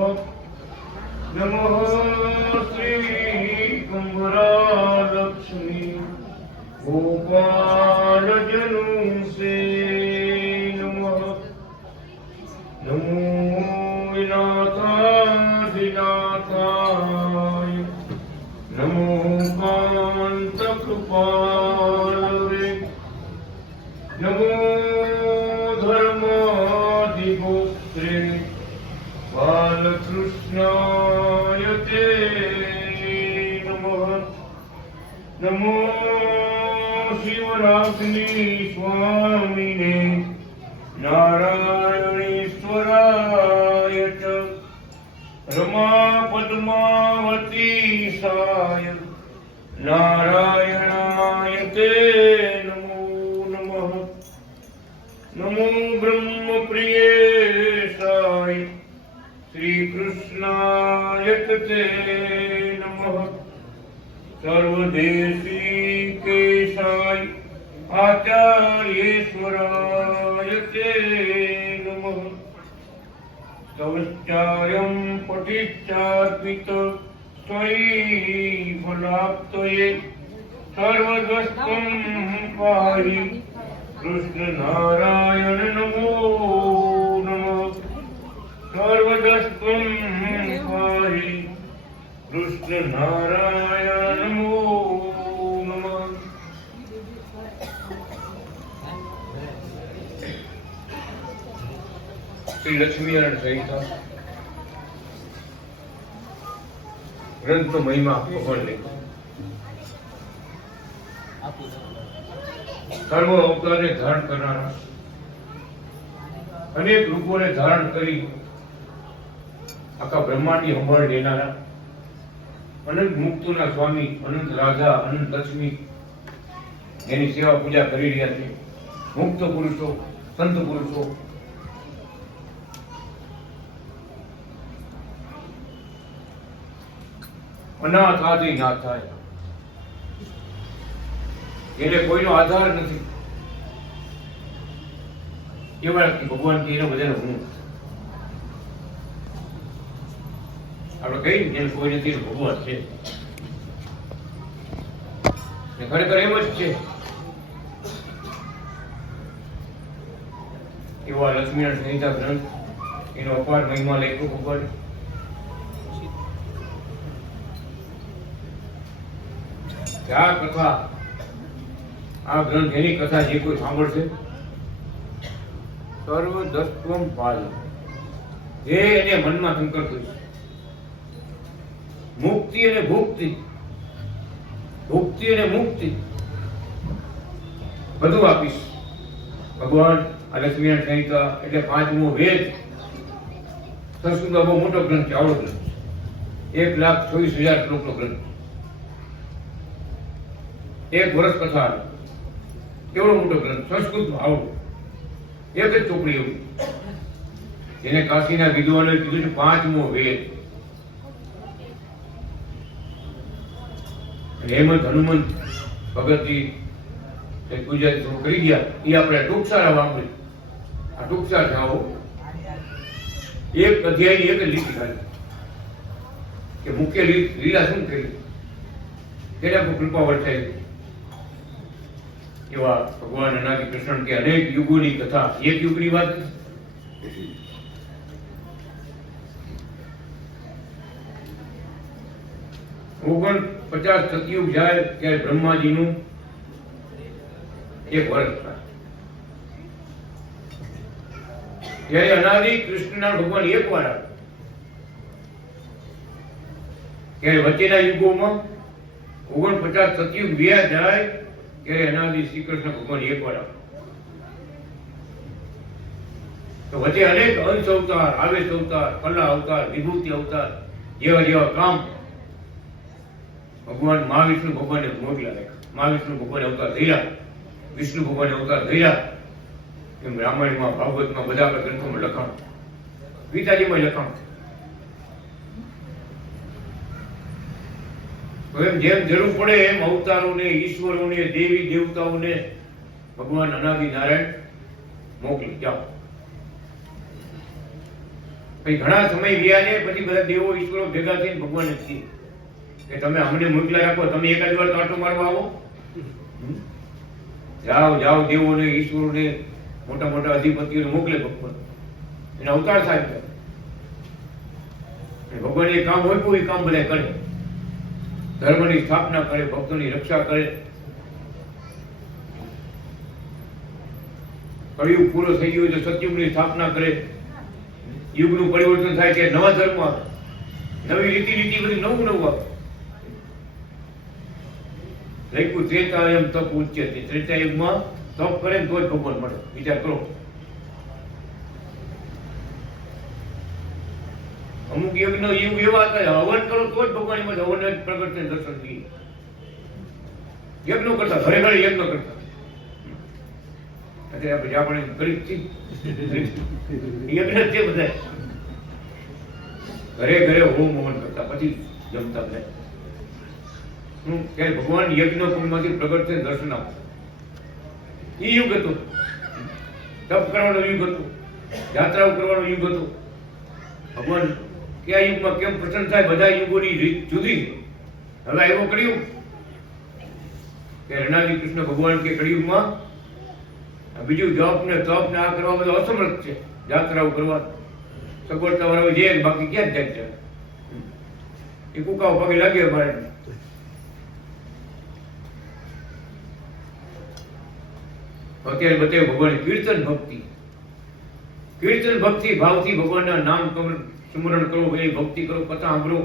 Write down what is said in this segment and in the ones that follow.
नमः श्री कुंभरालक्ष्मी गोपाल जनों से नमः। नमो विनाथाधिनाथाय नमो कांतकृपालवे नमो धर्माधिगोत्रे बालकृष्णाय ते नमः। नमो शिवरात्रि स्वामिने नारायणेश्वराय च रमा पद्मावती साय नारायणाय ते नमो नमः। नमो ब्रह्मप्रियेशाय श्रीकृष्णाय ते नमः। सर्वदेशिकेशाय आचार्येश्वराय ते नमः। तवश्चायं पठिश्चार्पित त्वयि फलाप्तये सर्वदस्तं पाहि कृष्णनारायण नमो नमः। सर्वदस्तं पाहि कृष्णनारायण नमो नमः। श्री लक्ष्मीनारायण संहिता ગ્રંથ મહિમા ભગવાનને સર્વ અવતારને ધારણ કરનારા અનેક રૂપોને ધારણ કરી આખા બ્રહ્માંડની સંભાળ લેનારા અનંત મુક્તોના સ્વામી અનંત રાધા અનંત લક્ષ્મી એની સેવા પૂજા કરી રહ્યા છે મુક્ત પુરુષો સંત પુરુષો અનાથ આદિ નાથ થાય એને કોઈનો આધાર નથી એવા ભગવાન કે એનો બધાનો હું આપણે કહીએ ને એને કોઈ નથી ભગવાન છે ખરેખર એમ જ છે એવા લક્ષ્મીનારાયણ સંહિતા ગ્રંથ એનો અપાર મહિમા લખ્યો ભગવાન આ કથા આ ગ્રંથ એની કથા જે કોઈ સાંભળશે સર્વ દસ્ત્વમ પાલ જે એને મનમાં સંકલ્પ થશે મુક્તિ અને ભુક્તિ ભુક્તિ અને મુક્તિ બધું આપીશ ભગવાન આ લક્ષ્મીનારાયણ સંહિતા એટલે પાંચમો વેદ સંસ્કૃતમાં બહુ મોટો ગ્રંથ છે આવડો ગ્રંથ 1,24,000 શ્લોકનો ગ્રંથ એક વર્ષ કથા કેવડો મોટો ગ્રંથ સંસ્કૃતમાં આવડો એક જ ચોપડી એવું એને કાશીના વિદ્વાનોએ કીધું છે પાંચમો વેદ હેમંત હનુમંત ભગતજી ગુજરાતી થોડું કરી ગયા એ આપણે ટૂંકસારા વાપરી આ ટૂંકસાર જાઓ એક અધ્યાયની એક જ લીટી ખાલી કે મુખ્ય લીલા શું થઈ તેના પર કૃપા વર્તાઈ એવા ભગવાન અનાદિ કૃષ્ણ કે અનેક યુગોની કથા એક યુગની વાત 49 સતયુગ જાય ત્યારે બ્રહ્માજીનું એક વર્ષ થાય ત્યારે અનાદિ કૃષ્ણના ભગવાન એક વાર આવે ત્યારે વચ્ચેના યુગોમાં 49 સતયુગ વ્યા જાય ત્યારે અનાદિ શ્રી કૃષ્ણ ભગવાન એક વાર આવે તો વચ્ચે અનેક અંશ અવતાર આવેશ અવતાર કલા અવતાર વિભૂતિ અવતાર જેવા જેવા કામ ભગવાન મહાવિષ્ણુ ભગવાને મોકલ્યા રાખ્યા મહાવિષ્ણુ ભગવાન અવતાર થયા વિષ્ણુ ભગવાન અવતાર થયા એમ રામાયણમાં ભાગવતમાં બધા આપણા ગ્રંથોમાં લખાણ ગીતાજીમાં લખાણ એમ જેમ જરૂર પડે એમ અવતારોને ઈશ્વરોને દેવી દેવતાઓને ભગવાન અનાદિ નારાયણ મોકલી જાઓ પછી ઘણા સમય ગયા છે, પછી બધા દેવો ઈશ્વરો ભેગા થઈને ભગવાનને કહે કે તમે અમને મોકલા રાખો, તમે એકાદ વાર તો આટો મારવા આવો. જાઓ જાઓ દેવોને ઈશ્વરોને મોટા મોટા અધિપતિઓને મોકલે ભગવાન, એના અવતાર થાય. ભગવાન એ કામ હોય કોઈ કામ બધા કરે, ધર્મની સ્થાપના કરે, ભક્તોની રક્ષા કરે. કળિયુગ પૂરો થઈ ગયો તો સતયુગની સ્થાપના કરે, યુગનું પરિવર્તન થાય કે નવા ધર્મ આવે, નવી રીતિ બધી નવું આવે. લખ્યું ત્રેતાયુગ તપ ઉચ્યતે, ત્રેતાયુગમાં તપ કરે ને તો જ ભગવાન મળે. વિચાર કરો, અમુક યજ્ઞ યુગ એવા હતા, હવન કરો તો જ ભગવાન માં હવન પ્રગટ દર્શન દઈએ. યજ્ઞ કરતા, ઘરે ઘરે યજ્ઞ કરતા. પછી આપણે ગરીબ છીએ, યજ્ઞ છે બધા. ઘરે ઘરે હોમ હવન કરતા, પછી જમતા બધા. ત્યારે ભગવાન યજ્ઞ કુંડમાંથી પ્રગટ થઈને દર્શન આપો. એ યુગ હતો, તપ કરવાનો યુગ હતો, યાત્રાઓ કરવાનો યુગ હતો. ભગવાન કયા યુગમાં કેમ પ્રસન્ન થાય, બધા યુગોની રીત જુદી. હવે એવો કળિયુગ કે રણાજી કૃષ્ણ ભગવાન કે કળિયુગમાં બીજું જપ ને તપ ને આ કરવા બધું અસમર્થ છે. યાત્રાઓ કરવા સગવડતા વાળા જે બાકી ક્યાં જાય છે, એ કુકાઓ પગે લાગે મારે. અત્યારે બતાવ્યું ભગવાન કીર્તન ભક્તિ. કીર્તન ભક્તિ ભાવથી ભગવાનના નામ સ્મરણ કરો, એ ભક્તિ કરો, કથા સાંભળો,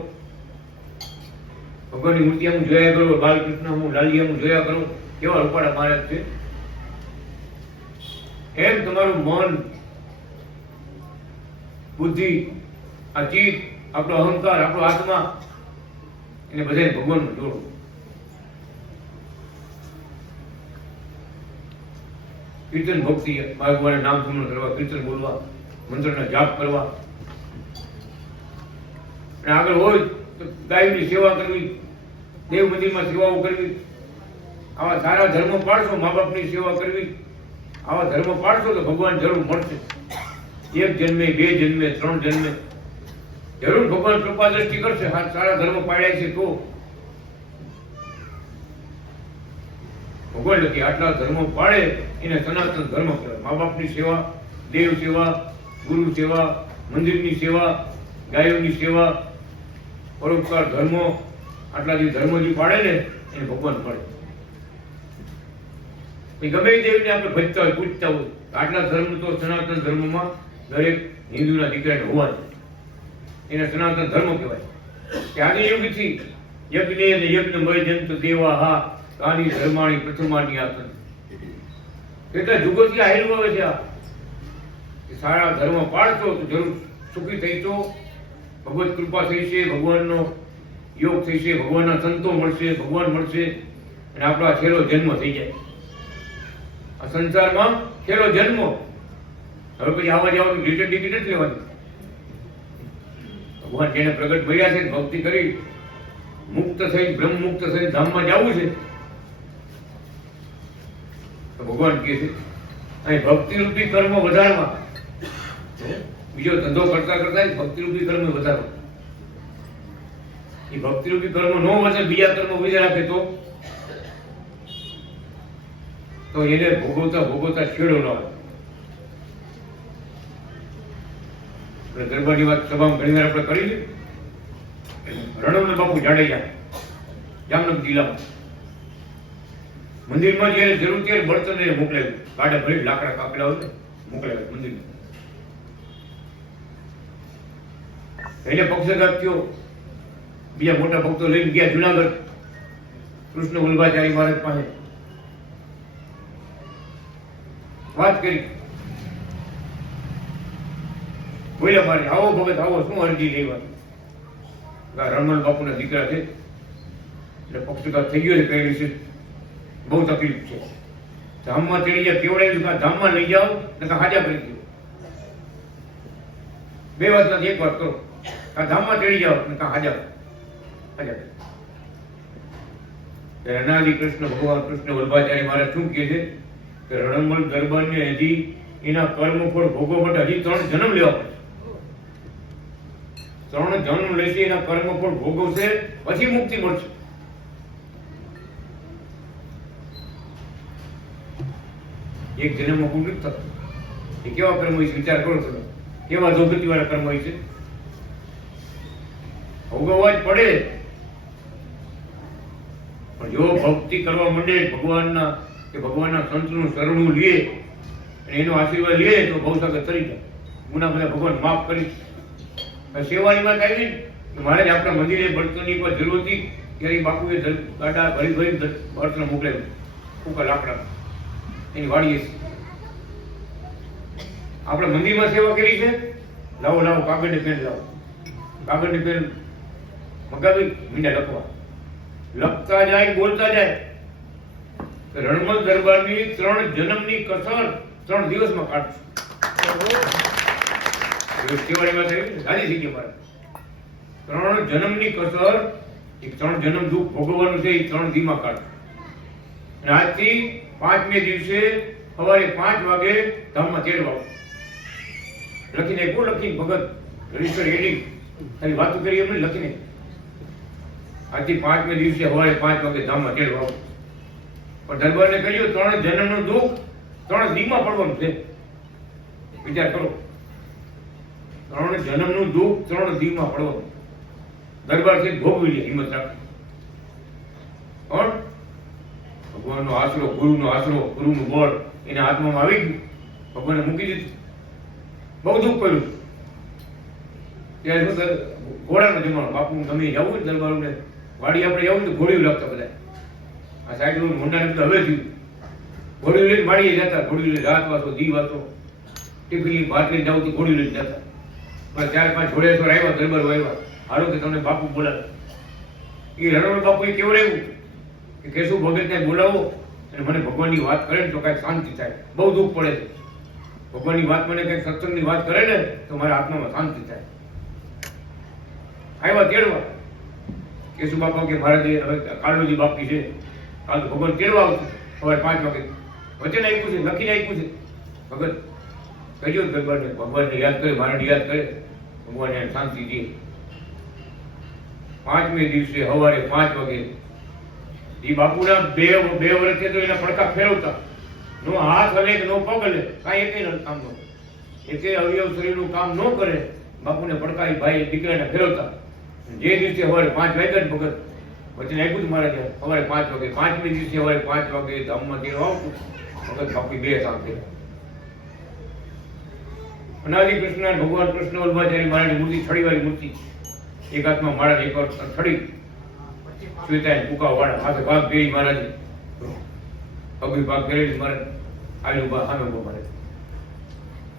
ભગવાનની મૂર્તિ હું જોયા કરો, બાલકૃષ્ણ હું લાલિયા હું જોયા કરો. કેવા રૂપાળા મહારાજ છે. એમ તમારું મન, બુદ્ધિ, આ ચિત્ત, આપણો અહંકાર, આપણો આત્મા, એને બધાને ભગવાનમાં જોડો. કીર્તન ભક્તિ, ભગવાનના નામ સ્મરણ કરવા, કીર્તન બોલવા, મંત્રના જાપ કરવા. અને આગળ હોય તો ગાયોની સેવા કરવી, દેવ મંદિરમાં સેવાઓ કરવી. આવા સારા ધર્મ પાડશો, મા બાપની સેવા કરવી. આવા ધર્મ પાડશો તો ભગવાન જરૂર મળશે. એક જન્મે, બે જન્મે, 3 જન્મે જરૂર ભગવાન કૃપા દ્રષ્ટિ કરશે. સારા ધર્મ પાડ્યા છે તો ભગવાન લખી આટલા ધર્મો પાડે એને સનાતન ધર્મ કહેવાય. મા બાપની સેવા, દેવ સેવા, ગુરુ સેવા, મંદિરની સેવા, ગાયોની સેવા, પરોપકાર ધર્મો, આટલા જે ધર્મો જે પાડે ને એને ભગવાન પાડે. ગમે દેવને આપણે ભજતા હોય, પૂજતા હોય, આટલા ધર્મ તો સનાતન ધર્મમાં દરેક હિન્દુના દીકરાને હોવા જોઈએ. એને સનાતન ધર્મ કહેવાય. કે આદિ યુગથી યજ્ઞ અને યજ્ઞમય જંત દેવા હા કાની ધર્માણી પ્રથમાની આસન. કેટલા જુગોથી આવેલું આવે છે. આ સારા ધર્મ પાડશો તો જરૂર સુખી થઈશો, ભગવત કૃપા થઈ છે, ભગવાનનો યોગ થઈ છે, ભગવાનના સંતો મળશે, ભગવાન મળશે, અને આપણો આ છેલ્લો જન્મ થઈ જાય. આ સંસારમાં છેલ્લો જન્મ. હવે પછી આવવા જવાનું રિટર્ન ટિકિટ નથી લેવાની. ભગવાન જેને પ્રગટ મળ્યા છે, ભક્તિ કરી મુક્ત થઈ, બ્રહ્મ મુક્ત થઈ ધામમાં જવું છે તો ભગવાન કહે છે અહીં ભક્તિરૂપી કર્મ વધારવા. બીજો ધંધો કરતા કરતા ભક્તિરૂપી કર્મ વધારવા. એ ભક્તિરૂપી કર્મ ન વધે, બીજા કર્મ વધી રાખે તો એને ભોગવતા છેડો ન આવે. ગરબાની વાત સભામાં ઘણી વાર આપણે કરી છે. રણોને બાપુ જાડેજા જામનગર જિલ્લામાં મંદિરમાં જયારે જરૂર ત્યારે બળતણ એને મોકલાવ્યું. ગાડા ભરી લાકડા કાપેલા હોય ને મોકલાવ્યા મંદિરમાં. એને પક્ષઘાત થયો. બીજા મોટા ભક્તો લઈને ગયા જુનાગઢ કૃષ્ણ વલ્લભાચારી મહારાજ પાસે. વાત કરી, બોલ્યા મારે આવો ભગત આવો, શું અરજી લેવાની? રણમલ બાપુના દીકરા છે એટલે પક્ષઘાત થઈ ગયો છે, કઈ વિશે બહુ તકલીફ છે. ધામમાં ચડી જાય, કેવડાવી ધામમાં લઈ જાઓ ને હાજા કરી દો. બે વાત નથી, એક વાત કરો. ધામમાં ચડી જાઓ ને હાજા હાજા. રણાજી કૃષ્ણ ભગવાન કૃષ્ણ વલ્લભાચાર્ય મહારાજ શું કહે છે કે રણમલ દરબારને હજી એના કર્મ ફળ ભોગવવા માટે હજી 3 જન્મ લેવા પડે. 3 જન્મ લેશે, એના કર્મ પણ ભોગવશે, પછી મુક્તિ મળશે. એક જન્મમાં પૂરું નથી થતું. એ કેવા કર્મ હોય છે વિચાર કરો તમે, કેવા દોગતી વાળા કર્મ હોય છે. ભોગવવા જ પડે. પણ જો ભક્તિ કરવા માંડે ભગવાનના કે ભગવાનના સંતનું શરણું લે અને એનો આશીર્વાદ લે તો ભવસાગર તરી જાય. ગુના બધા ભગવાન માફ કરી. સેવાની વાત આવી ને મારે જ આપણા મંદિરે બળતણની પર જરૂર હતી ત્યારે બાપુએ ગાડા ભરી બળતણ મોકલાવ્યું, ફૂકા લાકડા એની વાડીએ. આપણે મંદિરમાં સેવા કરી છે. લાવો લાવો કાગળની પેન લાવો. કાગળની પેન મગાવી મીંડા લખતા જાય, બોલતા જાય. રણમલ દરબારની 3 જન્મની કસર 3 દિવસમાં કાઢશે. સેવાડીમાં થયું રાજી થઈ ગયા. મારે 3 જન્મની કસર, 3 જન્મ દુઃખ ભોગવવાનું છે, એ 3 દીમાં કાઢશે. અને આજથી 5મે દિવસે સવારે 5 વાગે ધામમાં તેડવા લખીને કોણ લખીને ભગત રજીસ્ટર એડિંગ ખાલી વાતો કરી એમને લખીને આજથી 5મે દિવસે સવારે 5 વાગે ધામમાં તેડવા. પણ દરબારને કહ્યું 3 જન્મનું દુઃખ 3 દીમાં પડવાનું છે. વિચાર કરો, 3 જન્મનું દુઃખ 3 દીમાં પડવાનું. દરબાર છે ભોગવી લે, હિંમત રાખે. પણ ભગવાનનો આશરો, ગુરુનો આશરો, ગુરુનું બળ એના આત્મામાં આવી ગયું. ભગવાને મૂકી દીધું. બહુ દુઃખ પડ્યું. ત્યારે શું ઘોડાનો જમાનો. બાપુ તમે જવું ને દરબારોને વાડી આપણે જવું તો ઘોડીઓ લાગતા બધા. આ સાઈડ મોંઢાને બધા હવે થયું. ઘોડીઓ લઈને વાડીએ જતા. ઘોડીઓ લઈને રાત વાતો, દી વાતો, ટિફિન ભાત લઈને જવું તો ઘોડીઓ લઈને જતા. પણ 4-5 ઘોડેશ્વર આવ્યા, દરબારો આવ્યા. હાલો કે તમને બાપુ બોલાવે. એ રણોળ બાપુ એ કેવું રહેવું કે કેશુ ભગતને બોલાવો અને મને ભગવાનની વાત કરે ને તો કાંઈક શાંતિ થાય. બહુ દુઃખ પડે છે. ભગવાનની વાત મને કંઈક સત્સંગની વાત કરે ને તો મારા આત્મામાં શાંતિ થાય. આવ્યા તેડવા. કેશુ બાપા કે મારા જે હવે કાળુજી બાપી છે, કાલ તો ભગવાન તેડવા આવશે સવારે 5 વાગે. વચન આપ્યું છે, લખીને આપ્યું છે. ભગત કહ્યું દરબારને ભગવાનને યાદ કરે, મારાને યાદ કરે, ભગવાન એને શાંતિ દે. 5મે દિવસે સવારે 5 વાગે એ બાપુના 2 વર્ષથી તો એના પડકા ફેરવતા. નો હાથ હલે કે નો પગ હલે, કાંઈ એકેય કામ ન કરે. એકે અવયવ શરીરનું કામ ન કરે. બાપુને પડકા એ ભાઈ દીકરાને ફેરવતા. જે દિવસે સવારે 5 વાગ્યા ભગત વચન આપ્યું હતું મારા ત્યાં સવારે 5 વાગે. 5મે દિવસે સવારે 5 વાગે ધામમાં તેડવા આવતું. ભગત બાપુ 2 સામ થયા. અનાદિ કૃષ્ણ ભગવાન કૃષ્ણ વલ્લભાચાર્ય મહારાજની મૂર્તિ, છડીવાળી મૂર્તિ. એક હાથમાં મહારાજ, એક વાર છડી, શ્વેતાય કુકા વાળા, હાથે ભાગ ફેરી મહારાજ, પગી ભાગ ફેરેલી મહારાજ, આવી ઉભા, સામે ઉભા મહારાજ.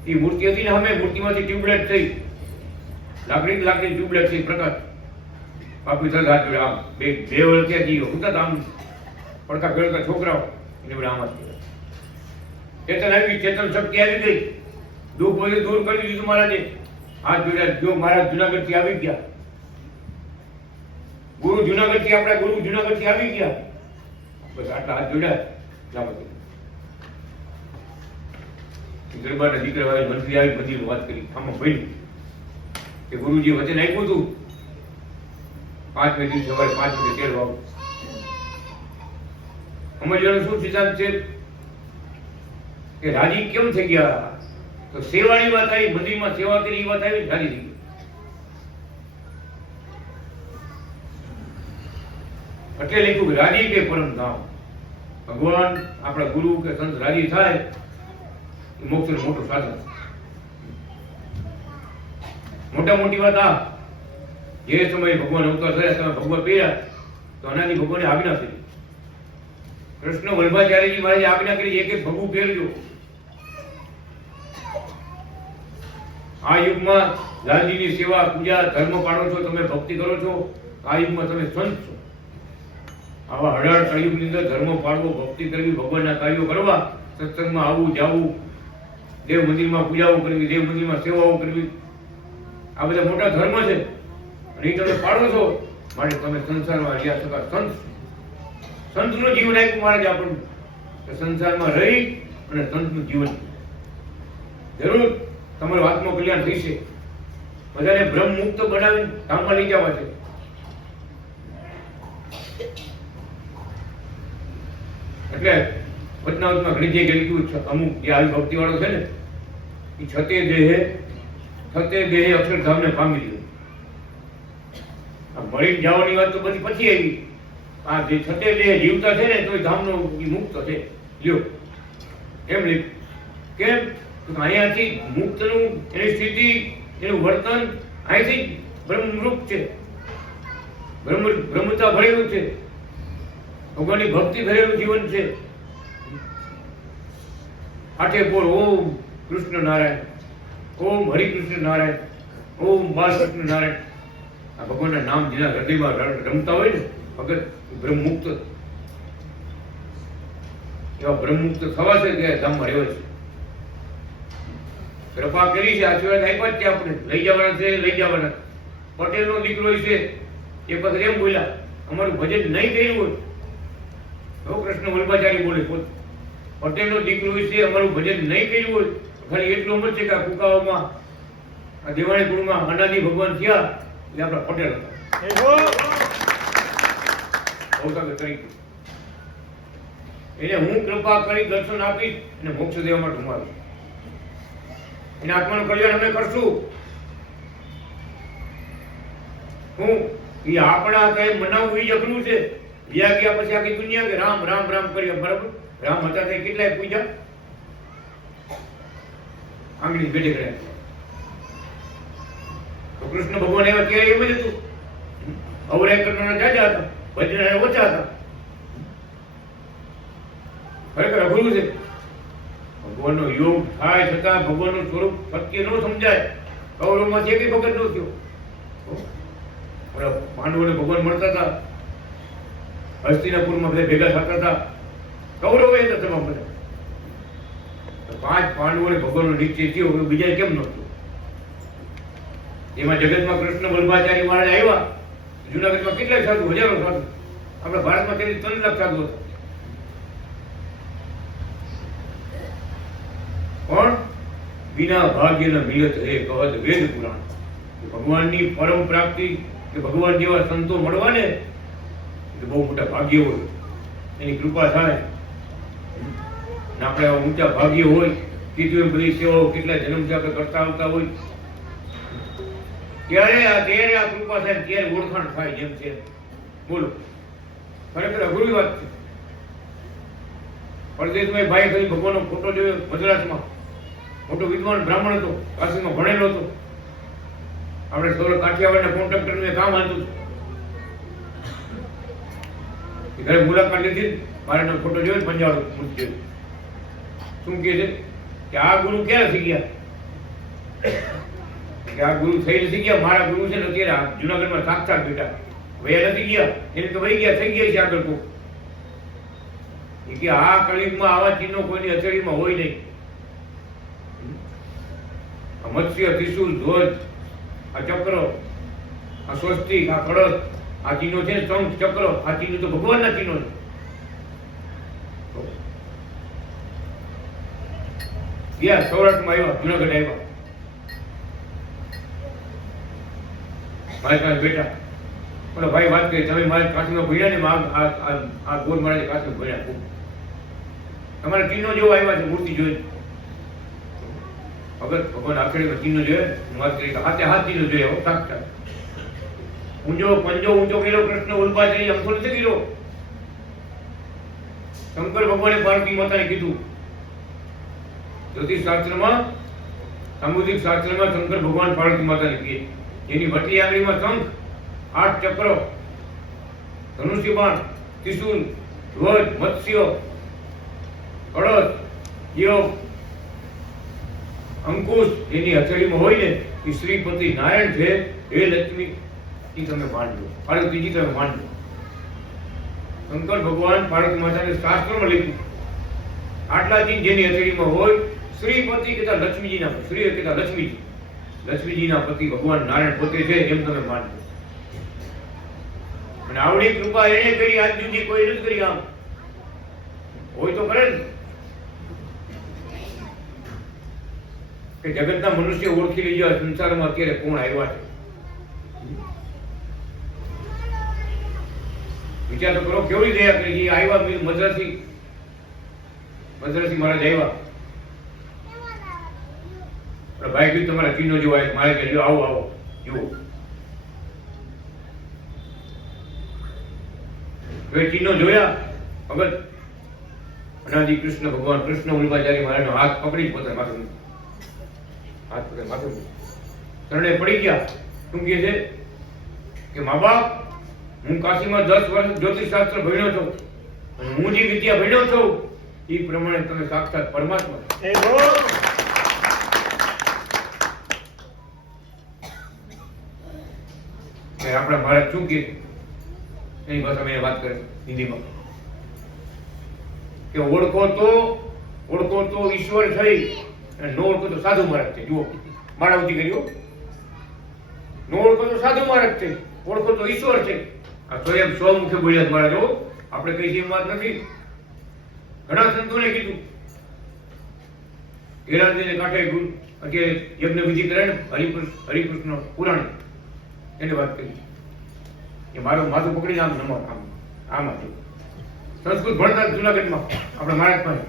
એ મૂર્તિ હતી ને, સામે મૂર્તિમાંથી ટ્યુબલાઇટ થઈ, લાકડી ટ્યુબલાઇટ થઈ, પ્રકાશ. બાપુ તરત હાથ જોડે, આમ બે વર્ષ ત્યાં જીવો ઉતા આમ પડકા ફેરવતા છોકરાઓ એને બધા આમ જ ચેતન આવી, ચેતન શક્તિ આવી ગઈ. દુઃખ બધું દૂર કરી દીધું મહારાજે. હાથ જોડ્યા. જો મહારાજ જુનાગઢ થી આવી ગયા, ગુરુ જુનાગઢ થી, આપણા ગુરુ જુનાગઢ થી આવી ગયા. બસ આટલા હાથ જોડ્યા. દરબારના દીકરા વાળા મંત્રી આવી બધી વાત કરી. આમાં ભાઈ કે ગુરુજી વચન આપ્યું હતું 5મે દિવસે સવારે 5 વાગે તેડવા આવો. સમજવાનું શું સિદ્ધાંત છે કે રાજી કેમ થઈ ગયા? તો સેવાની વાત આવી, મંદિરમાં સેવા કરી એ વાત આવી, રાજી થઈ ગયા. એટલે લખ્યું કે રાજી કે પરમ ધામ. ભગવાન આપણા ગુરુ કે સંત રાજી થાય એ મોક્ષનું મોટું સાધન. મોટા મોટી વાત આ, જે સમયે ભગવાન અવતાર થયા તમે ભગવાન પહેર્યા તો અનાદિ ભગવાને આજ્ઞા કરી. કૃષ્ણ વલ્લભાચાર્યજી મહારાજે આજ્ઞા કરી એક ભગવું પહેરજો. આ યુગમાં લાલજીની સેવા, પૂજા, ધર્મ પાડો છો, તમે ભક્તિ કરો છો. આ યુગમાં તમે સંત છો. આવા હળહળ કળિયુગની અંદર ધર્મ પાડવો, ભક્તિ કરવી, ભગવાનના કાર્યો કરવા, સત્સંગમાં આવવું જાવું, દેવ મંદિરમાં પૂજાઓ કરવી, દેવ મંદિરમાં સેવાઓ કરવી, આ બધા મોટા ધર્મ છે. અને એ તમે પાડો છો માટે તમે સંસારમાં રહ્યા છતાં સંત. સંતનું જીવન આપ્યું મહારાજ આપણને. સંસારમાં રહી અને સંતનું જીવન જરૂર તમારું આત્મકલ્યાણ થશે. બધાને બ્રહ્મ મુક્ત બનાવીને ધામમાં લઈ જવા છે. એટલે વચનાવતમાં ઘણી જગ્યાએ કીધું છે, અમુક જે આવી ભક્તિ વાળો છે ને એ છતે દેહે અક્ષરધામને પામી લીધું. મળી જવાની વાત તો બધી પછી આવી. આ જે છતે દેહ જીવતા છે ને તો ધામનો મુક્ત છે લ્યો એમ લીધું. કેમ? અહીંયાથી મુક્તનું એની સ્થિતિ એનું વર્તન અહીંથી બ્રહ્મરૂપ છે, બ્રહ્મતા ભરેલું છે, ભગવાનની ભક્તિ ભરેલું જીવન છે. આઠે બોલ ઓમ કૃષ્ણ નારાયણ, ઓમ હરિકૃષ્ણ નારાયણ, ઓમ બાલકૃષ્ણ નારાયણ. આ ભગવાનના નામ જેના હૃદયમાં રમતા હોય ને ભગત બ્રહ્મમુક્ત, એવા બ્રહ્મમુક્ત થવા છે ત્યાં ધામમાં રહેવા છે. કૃપા કરી છે, આશીર્વાદ આપ્યા જ છે. આપણે લઈ જવાના છે, લઈ જવાના. પટેલનો દીકરો છે એ પછી એમ બોલ્યા, અમારું ભજન નહીં કર્યું હોય તો કૃષ્ણ વલ્લભાચાર્ય બોલે, પટેલનો દીકરો છે અમારું ભજન નહીં કર્યું હોય ખાલી એટલું જ છે કે આ કુકાઓમાં આ દેવાણી કુળમાં અનાદિ ભગવાન થયા એટલે આપણા પટેલ હતા. કરી એને હું કૃપા કરી દર્શન આપીશ અને મોક્ષ દેવા માટે હું આવીશ. એના આત્માનું કલ્યાણ અમે કરશું. હું એ આપણા કઈ મનાવવું એ જ અઘરું છે. વ્યા ગયા પછી આખી દુનિયા કે રામ રામ રામ કરીએ, બરાબર? રામ હતા તે કેટલાય પૂજા આંગળી ભેટે કર્યા. તો કૃષ્ણ ભગવાન એવા ત્યારે એમ જ હતું. અવરાય કરનારા જાજા હતા, ભજનારા ઓછા હતા. ખરેખર અઘરું છે. ભગવાનનો યોગ થાય છતાં ભગવાનનું સ્વરૂપ સત્ય ન સમજાય. કૌરવમાંથી એક ભગત ન થયો. પાંડવોને ભગવાન મળતા હતા, હસ્તિનાપુરમાં બધા ભેગા થતા હતા. કૌરવો એ હતા તમામ બધા. 5 પાંડવોને ભગવાનનો નિશ્ચય થયો, બીજા કેમ નહોતું? એમાં જગતમાં કૃષ્ણ વલ્લભાચાર્ય મહારાજ આવ્યા. જુનાગઢમાં કેટલાય સાધુ, હજારો સાધુ. આપણા ભારતમાં તેની 3 લાખ સાધુ હતા. પણ વિના ભાગ્યના મિલત હે કહત વેદ પુરાણ. ભગવાનની પરમ પ્રાપ્તિ કે ભગવાન જેવા સંતો મળવાને એટલે બહુ મોટા ભાગ્ય હોય. એની કૃપા થાય ને આપણે ઊંચા ભાગ્ય હોય. કીધું એમ બધી સેવાઓ કેટલા જન્મથી આપણે કરતા આવતા હોય ત્યારે આ કૃપા થાય, ત્યારે ઓળખાણ થાય. જેમ છે બોલો, ખરેખર અઘરી વાત છે. પરદેશમાં ભાઈ ખાલી ભગવાનનો ફોટો જોયો મદ્રાસમાં. મોટો વિદ્વાન બ્રાહ્મણ હતો, કાશીમાં ભણેલો હતો. આપણે સૌરાષ્ટ્ર કાઠિયાવાડના કોન્ટ્રાક્ટરનું કામ હતું. ઘરે મુલાકાત લીધી, મારાનો ફોટો જોયો, પંજાબ મૂર્તિ જોઈ. શું કહે છે કે આ ગુરુ ક્યારે થઈ ગયા? કે આ ગુરુ થઈ નથી ગયા. મારા ગુરુ છે ને અત્યારે જુનાગઢમાં સાક્ષાત બેઠા, વયા નથી ગયા. એને તો વહી ગયા, થઈ ગયા છે આગળ. કે આ કળિયુગમાં આવા ચિહ્નો કોઈની હથેળીમાં હોય નહીં. મત્સ્ય, ત્રિશુલ, ધ્વજ, આ ચક્ર, આ સ્વસ્તિક, આ કળશ, આ ચિહ્નો છે. શંખ, ચક્ર, આ ચિહ્નો તો ભગવાનના ચિહ્નો છે. ગયા સૌરાષ્ટ્રમાં આવ્યા, જુનાગઢ આવ્યા, મારી પાસે બેઠા. બોલો ભાઈ વાત કરી, તમે મારી કાશીમાં ભણ્યા ને આ ગોર મહારાજ કાશીમાં ભણ્યા. તમારા ચિહ્નો જેવો આવ્યા છે, મૂર્તિ જોઈ. અગર ભગવાન આખડીમાં ચિહ્નો જોયે, હું વાત કરી હાથે હાથ ચિહ્નો જોયે. સાક્ષાત ઊંચો પંજો ઊંચો કર્યો કૃષ્ણ વલ્લભાચાર્ય, અમથો નથી કર્યો. શંકર ભગવાને પાર્વતી માતાને કીધું. જ્યોતિષ શાસ્ત્રમાં, સામુદ્રિક શાસ્ત્રમાં શંકર ભગવાન પાર્વતી માતાને કહે, જેની વટી આંગળીમાં શંખ, 8 ચક્ર, ધનુષ્ય બાણ, ત્રિશુલ, ધ્વજ, મત્સ્ય, કળશ, યોગ, અંકુશ જેની હથેળીમાં હોય ને એ શ્રીપતિ નારાયણ છે. એ લક્ષ્મી એ તમે માનજો, પાર્વતીજી તમે માનજો. શંકર ભગવાન પાર્વતી માતાને શાસ્ત્રમાં લખ્યું, આટલા ચીજ જેની હથેળીમાં હોય, શ્રીપતિ કહેતા લક્ષ્મીજીના, શ્રી કહેતા લક્ષ્મીજી, લક્ષ્મીજીના પતિ ભગવાન નારાયણ પોતે છે, એમ તમે માનજો. અને આવડી કૃપા એને કરી, આજ સુધી કોઈ નથી કરી. આમ હોય તો કરે ને. કે જગતના મનુષ્ય ઓળખી લીજો સંસારમાં અત્યારે કોણ આવ્યા છે. વિચાર તો કરો કેવડી દયા કરી. આવ્યા મદ્રાસી મહારાજ આવ્યા. ભાઈ કીધું તમારા ચીનો જેવો આવ્યો. મારે કે આવો આવો જુઓ. ચીનો જોયા ભગત અનાદિ કૃષ્ણ ભગવાન કૃષ્ણ વલ્લભાચાર્ય મહારાજનો હાથ પકડી પોતાના માથું શરણે પડી ગયા. શું કહે છે કે મા બાપ, હું કાશીમાં 10 વર્ષ જ્યોતિષ શાસ્ત્ર ભણ્યો છું અને હું જે વિદ્યા ભણ્યો છું એ પ્રમાણે તમે સાક્ષાત પરમાત્મા. આપણા ભારત શું કે એની ભાષામાં વાત કરે હિન્દીમાં કે ઓળખો તો ઈશ્વર થઈ અને ન ઓળખો તો સાધુ મહારાજ છે. જુઓ માળાવતી કર્યો. ન ઓળખો તો સાધુ મહારાજ છે, ઓળખો તો ઈશ્વર છે. આ સ્વયં સ્વમુખે બોલ્યા મહારાજો. આપણે કઈ છે એમ વાત નથી. ઘણા સંતોને કીધું. ગેરાજીને કાંઠે કે યજ્ઞ વિધિ કરે ને હરિકૃષ્ણ પુરાણી એને વાત કરી કે મારું માથું પકડીને આમ નમો આમ હતું. સંસ્કૃત ભણતા જુનાગઢમાં આપણા મહારાજ પાસે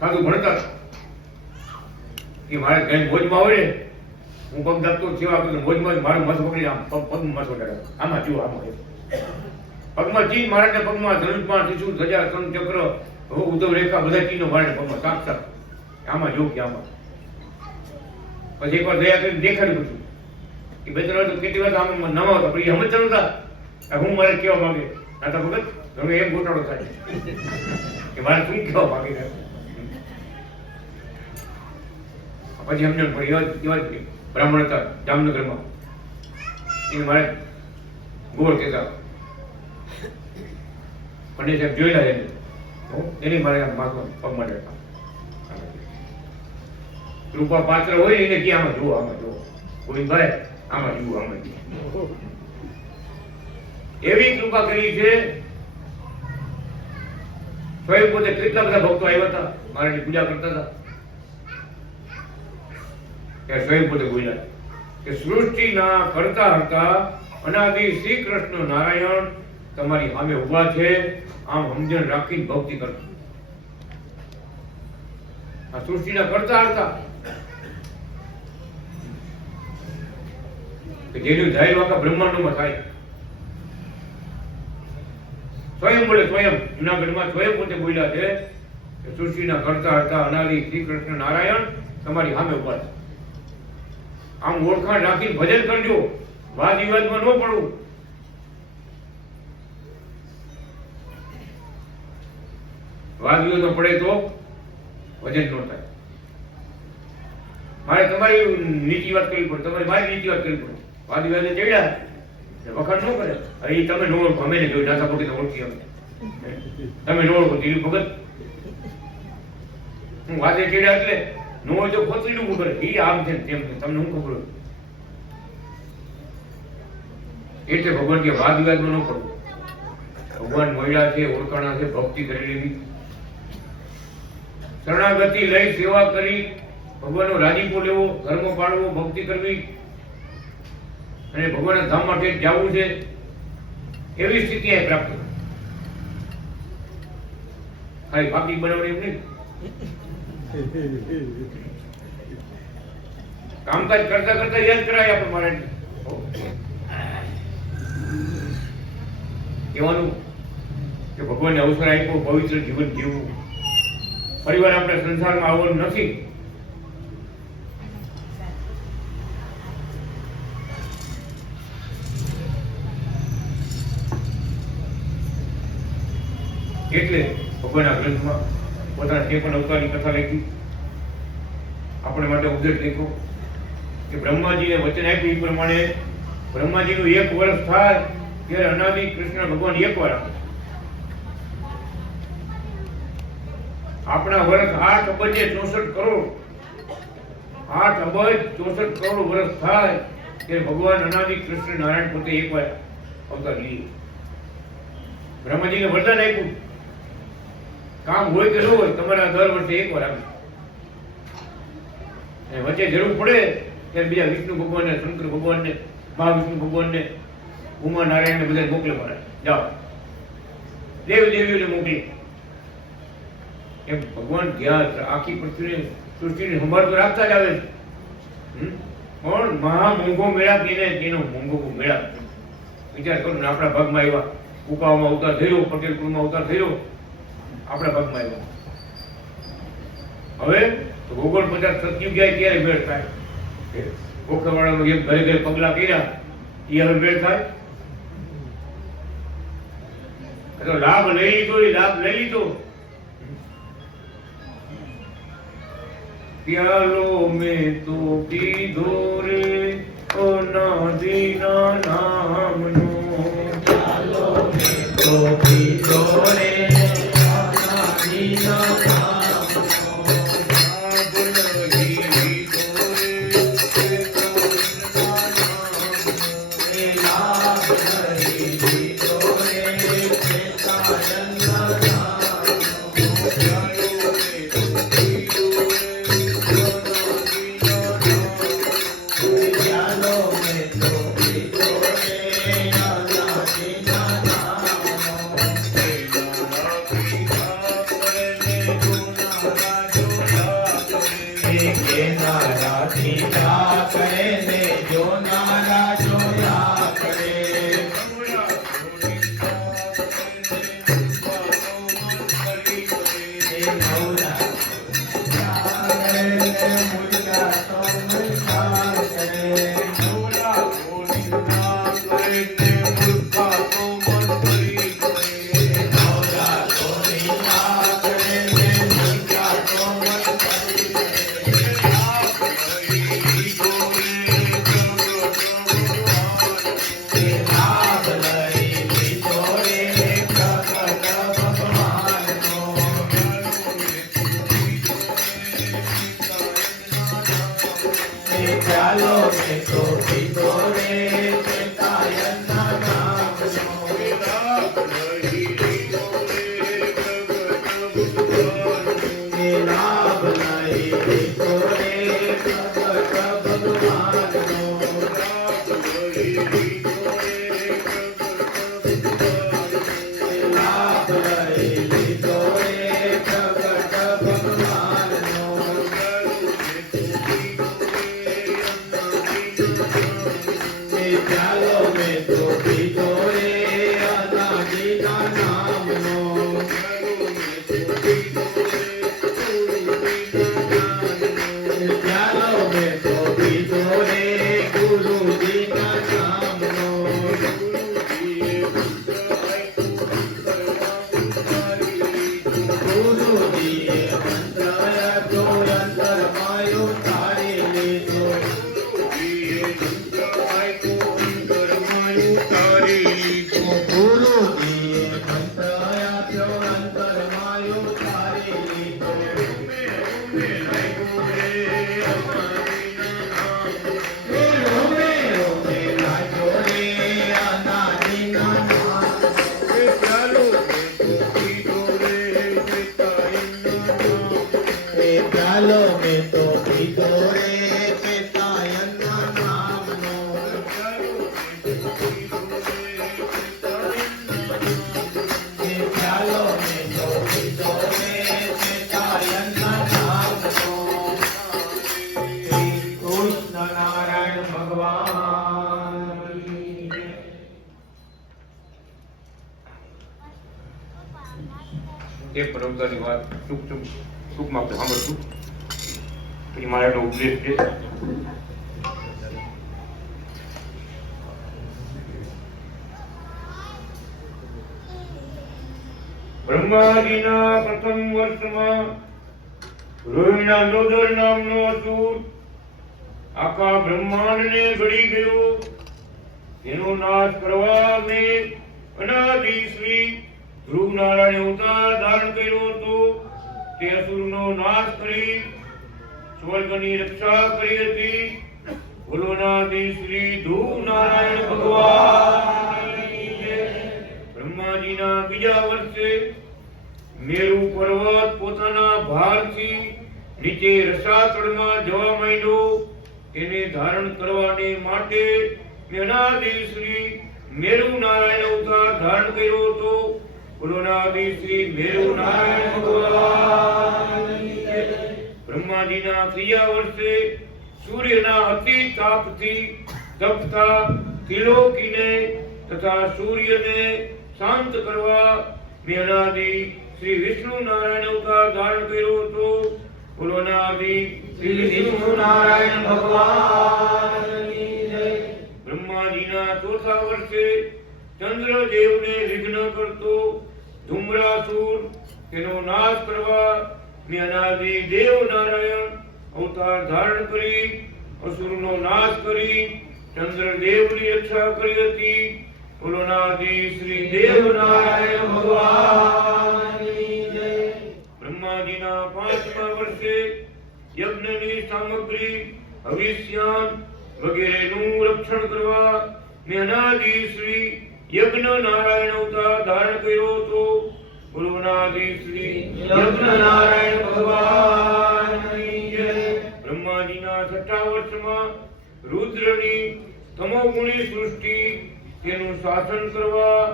સાધુ ભણતા કે મહારાજ કઈ મોજમાં હોય ને હું પગ દાબતો સેવા કરતો મોજમાં મારું માથું પકડીને આમ પગનું માથું લગાડે. આમાં જુઓ આમાં પગમાં ચીન મહારાજના પગમાં ધનુષમાં ત્રિશુળ ધજા ત્રણ ચક્ર ઉદ્ધવ રેખા બધા ચીનો મહારાજના પગમાં સાક્ષાત. આમાં જો કે આમાં પછી એકવાર દયા કરીને દેખાડ્યું બધું કે બે ત્રણ તો કેટલી વાર આમ નવા હતા પણ એ સમજતા નતા હું મારે કેવા માંગે. નાતા ભગત તમે એમ ગોટાળો થાય કે મારે શું કેવા માંગે. પછી સમજણ પડી. એવા બ્રાહ્મણ હતા જામનગરમાં. એને મારે ગોળ કહેતા પંડિત સાહેબ જોયેલા એની મારે પગમાં રહેતા. કૃપા પાત્ર હોય એને કે આમાં જુઓ ગોવિંદભાઈ આમાં જુઓ આમાં જુઓ. એવી કૃપા કરી છે. સ્વયં પોતે કેટલા બધા ભક્તો આવ્યા હતા મારાની પૂજા કરતા હતા ત્યારે સ્વયં પોતે બોલ્યા કે સૃષ્ટિના કરતા હતા અનાદિ શ્રી કૃષ્ણ નારાયણ તમારી સામે ઉભા છે. આમ સમજણ રાખીને ભક્તિ કરજો. આ સૃષ્ટિના કરતા હતા કે જેનું જાહેર આખા બ્રહ્માંડોમાં થાય. સ્વયં બોલે સ્વયં જુનાગઢમાં સ્વયં પોતે બોલ્યા છે કે સૃષ્ટિના કરતા હતા અનાદિ શ્રી કૃષ્ણ નારાયણ તમારી સામે ઉભા છે. આમ ઓળખાણ રાખીને ભજન કરજો. વાદ વિવાદમાં ન પડવું. વાદ વિવાદમાં પડે તો ભજન ન થાય. મારે તમારી નીતિ વાત કરવી પડે, તમારે મારી નીતિ વાત કરવી પડે. વાદ વિવાદ ચડ્યા વખાણ ન કરે. હવે એ તમે ન ઓળખો અમે ને જોઈ નાથા ભગત ઓળખી અમે તમે ન ઓળખો તીરું ભગત હું વાદે ચડ્યા એટલે ન હોય તો ખોતરી નું કરે એ આમ છે તેમ છે તમને હું ખબર હોય. એટલે ભગવાન કે વાદ વિવાદમાં ન પડવું. ભગવાન મળ્યા છે, ઓળખાણા છે, ભક્તિ કરી લેવી, શરણાગતિ લઈ સેવા કરી, ભગવાનનો રાજીપો લેવો, ધર્મ પાળવો, ભક્તિ કરવી અને ભગવાનના ધામ માટે જવું છે એવી સ્થિતિ અહીં પ્રાપ્ત થાય. ખાલી પાકી બનાવવાની એમ નહીં. કામકાજ કરતા કરતા યાદ કરાય આપણે મારે કહેવાનું કે ભગવાનને અવસર આપ્યો પવિત્ર જીવન જીવવું. પરિવાર આપણે સંસારમાં આવવાનું નથી. એટલે ભગવાનના ગ્રંથમાં પોતાના જે પણ અવતારની કથા લખી આપણે માટે ઉપદેશ લખ્યો કે બ્રહ્માજીને વચન આપ્યું એ પ્રમાણે બ્રહ્માજીનું 1 વર્ષ થાય ત્યારે અનાદિ કૃષ્ણ ભગવાન એકવાર આપે. આપણા વર્ષ 8 અબજ 64 કરોડ 8 અબજ 64 કરોડ વર્ષ થાય ત્યારે ભગવાન અનાદિ કૃષ્ણ નારાયણ પોતે એકવાર અવતાર લે. બ્રહ્માજીને વરદાન આપ્યું કામ હોય કે ન હોય તમારા દર વર્ષે એકવાર આવે. અને વચ્ચે જરૂર પડે ત્યારે બીજા વિષ્ણુ ભગવાનને, શંકર ભગવાનને, મહાવિષ્ણુ ભગવાનને, ઉમા નારાયણને બધા મોકલે મારે, જાઓ દેવ દેવીઓને મોકલી. એમ ભગવાન જ્યાં આખી પૃથ્વીની સૃષ્ટિની સંભાળ તો રાખતા જ આવે છે. પણ મહા મોંઘો મેળાપ એને તેનો મોંઘો મેળાપ. વિચાર કરો ને, આપણા ભાગમાં આવ્યા, ઉપામાં અવતાર થયો, પટેલ કુળમાં અવતાર થયો, આપણા ભાગમાં આવ્યા. હવે તો ગોગોળ 50 સત્યુગ ગયા ત્યારે મેળ થાય. ગોખરવાળાનો એક ઘરે ઘરે પગલા કર્યા, એ હવે મેળ થાય. તો લાભ લઈ લીધો, એ લાભ લઈ લીધો. પ્યાલો મેં તો પીધો રે અનાદિના નામનો, પ્યાલો મેં તો પીધો રે અનાદિના એક પરમદાની વાત ટૂંકમાં આપણે સાંભળશું. પછી મારે એટલો ઉપદેશ છે. બ્રહ્માજીના પ્રથમ વર્ષમાં રોહિણા નોદર નામનો અસુર આખા બ્રહ્માંડને ઘડી ગયો. તેનો નાશ કરવા મેં અનાદિ શ્રી ધ્રુવ નારાયણ અવતાર ધારણ કર્યો હતો. તે અસુરનો નાશ કરી સ્વર્ગની રક્ષા કરી હતી. બોલો નાદિ શ્રી ધ્રુવ નારાયણ ભગવાન. બ્રહ્માજીના બીજા વર્ષે મેરુ પર્વત પોતાના ભારથી નીચે રસાતળમાં જવા માંડ્યો. તેને ધારણ કરવાને માટે અનાદિ શ્રી મેરુ નારાયણ અવતાર ધારણ કર્યો હતો. બોલો અનાદિ શ્રી મેરુ નારાયણ ભગવાન. બ્રહ્માજીના 3 વર્ષે સૂર્યના અતિ તાપથી તપતા ત્રિલોકીને તથા સૂર્યને શાંત કરવા અનાદિ શ્રી વિષ્ણુ નારાયણ અવતાર ધારણ કર્યો હતો. બોલો અનાદિ શ્રી વિષ્ણુ નારાયણ ભગવાનની જય. બ્રહ્માજીના 4થા વર્ષે ચંદ્રદેવને વિઘ્ન કરતો ધૂમ્રાસુર તેનો નાશ કરવા અનાદિ દેવ નારાયણ અવતાર ધારણ કરી અસુરનો નાશ કરી ચંદ્રદેવની રક્ષા કરી હતી. બોલો અનાદિ શ્રી દેવ નારાયણ ભગવાનની જય. બ્રહ્માજીના 5મા વર્ષે યજ્ઞની સામગ્રી હવિષ્યાન વગેરેનું રક્ષણ કરવા અનાદિ શ્રી યજ્ઞ નારાયણ અવતાર ધારણ કર્યો હતો. બોલો અનાદિ શ્રી યજ્ઞ નારાયણ ભગવાનની જય. બ્રહ્માજીના 6થા વર્ષમાં રુદ્રની તમોગુણી સૃષ્ટિ તેનું શાસન કરવા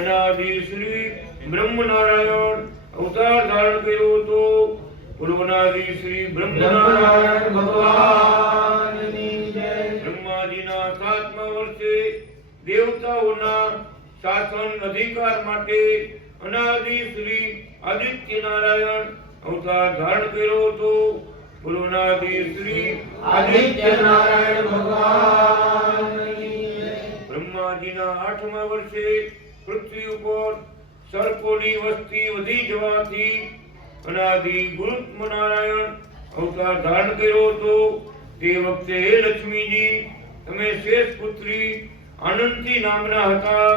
અનાદિ શ્રી બ્રહ્મ નારાયણ અવતાર ધારણ કર્યો હતો. બોલો અનાદિ શ્રી બ્રહ્મ નારાયણ ભગવાનની જય. બ્રહ્માજીના 7મા વર્ષે દેવતાઓના શાસન અધિકાર માટે અનાદિ શ્રી આદિત્ય નારાયણ અવતાર ધારણ કર્યો હતો. બોલો અનાદિ શ્રી આદિત્ય નારાયણ ભગવાનની જય. બ્રહ્માજીના 8મા વર્ષે પૃથ્વી ઉપર સર્પોની વસ્તી વધી જવાથી અનાદિ ગુરુત્મ નારાયણ અવતાર ધારણ કર્યો હતો. તે વખતે હે લક્ષ્મીજી તમે શેષ પુત્રી આનંદી નામના હતા.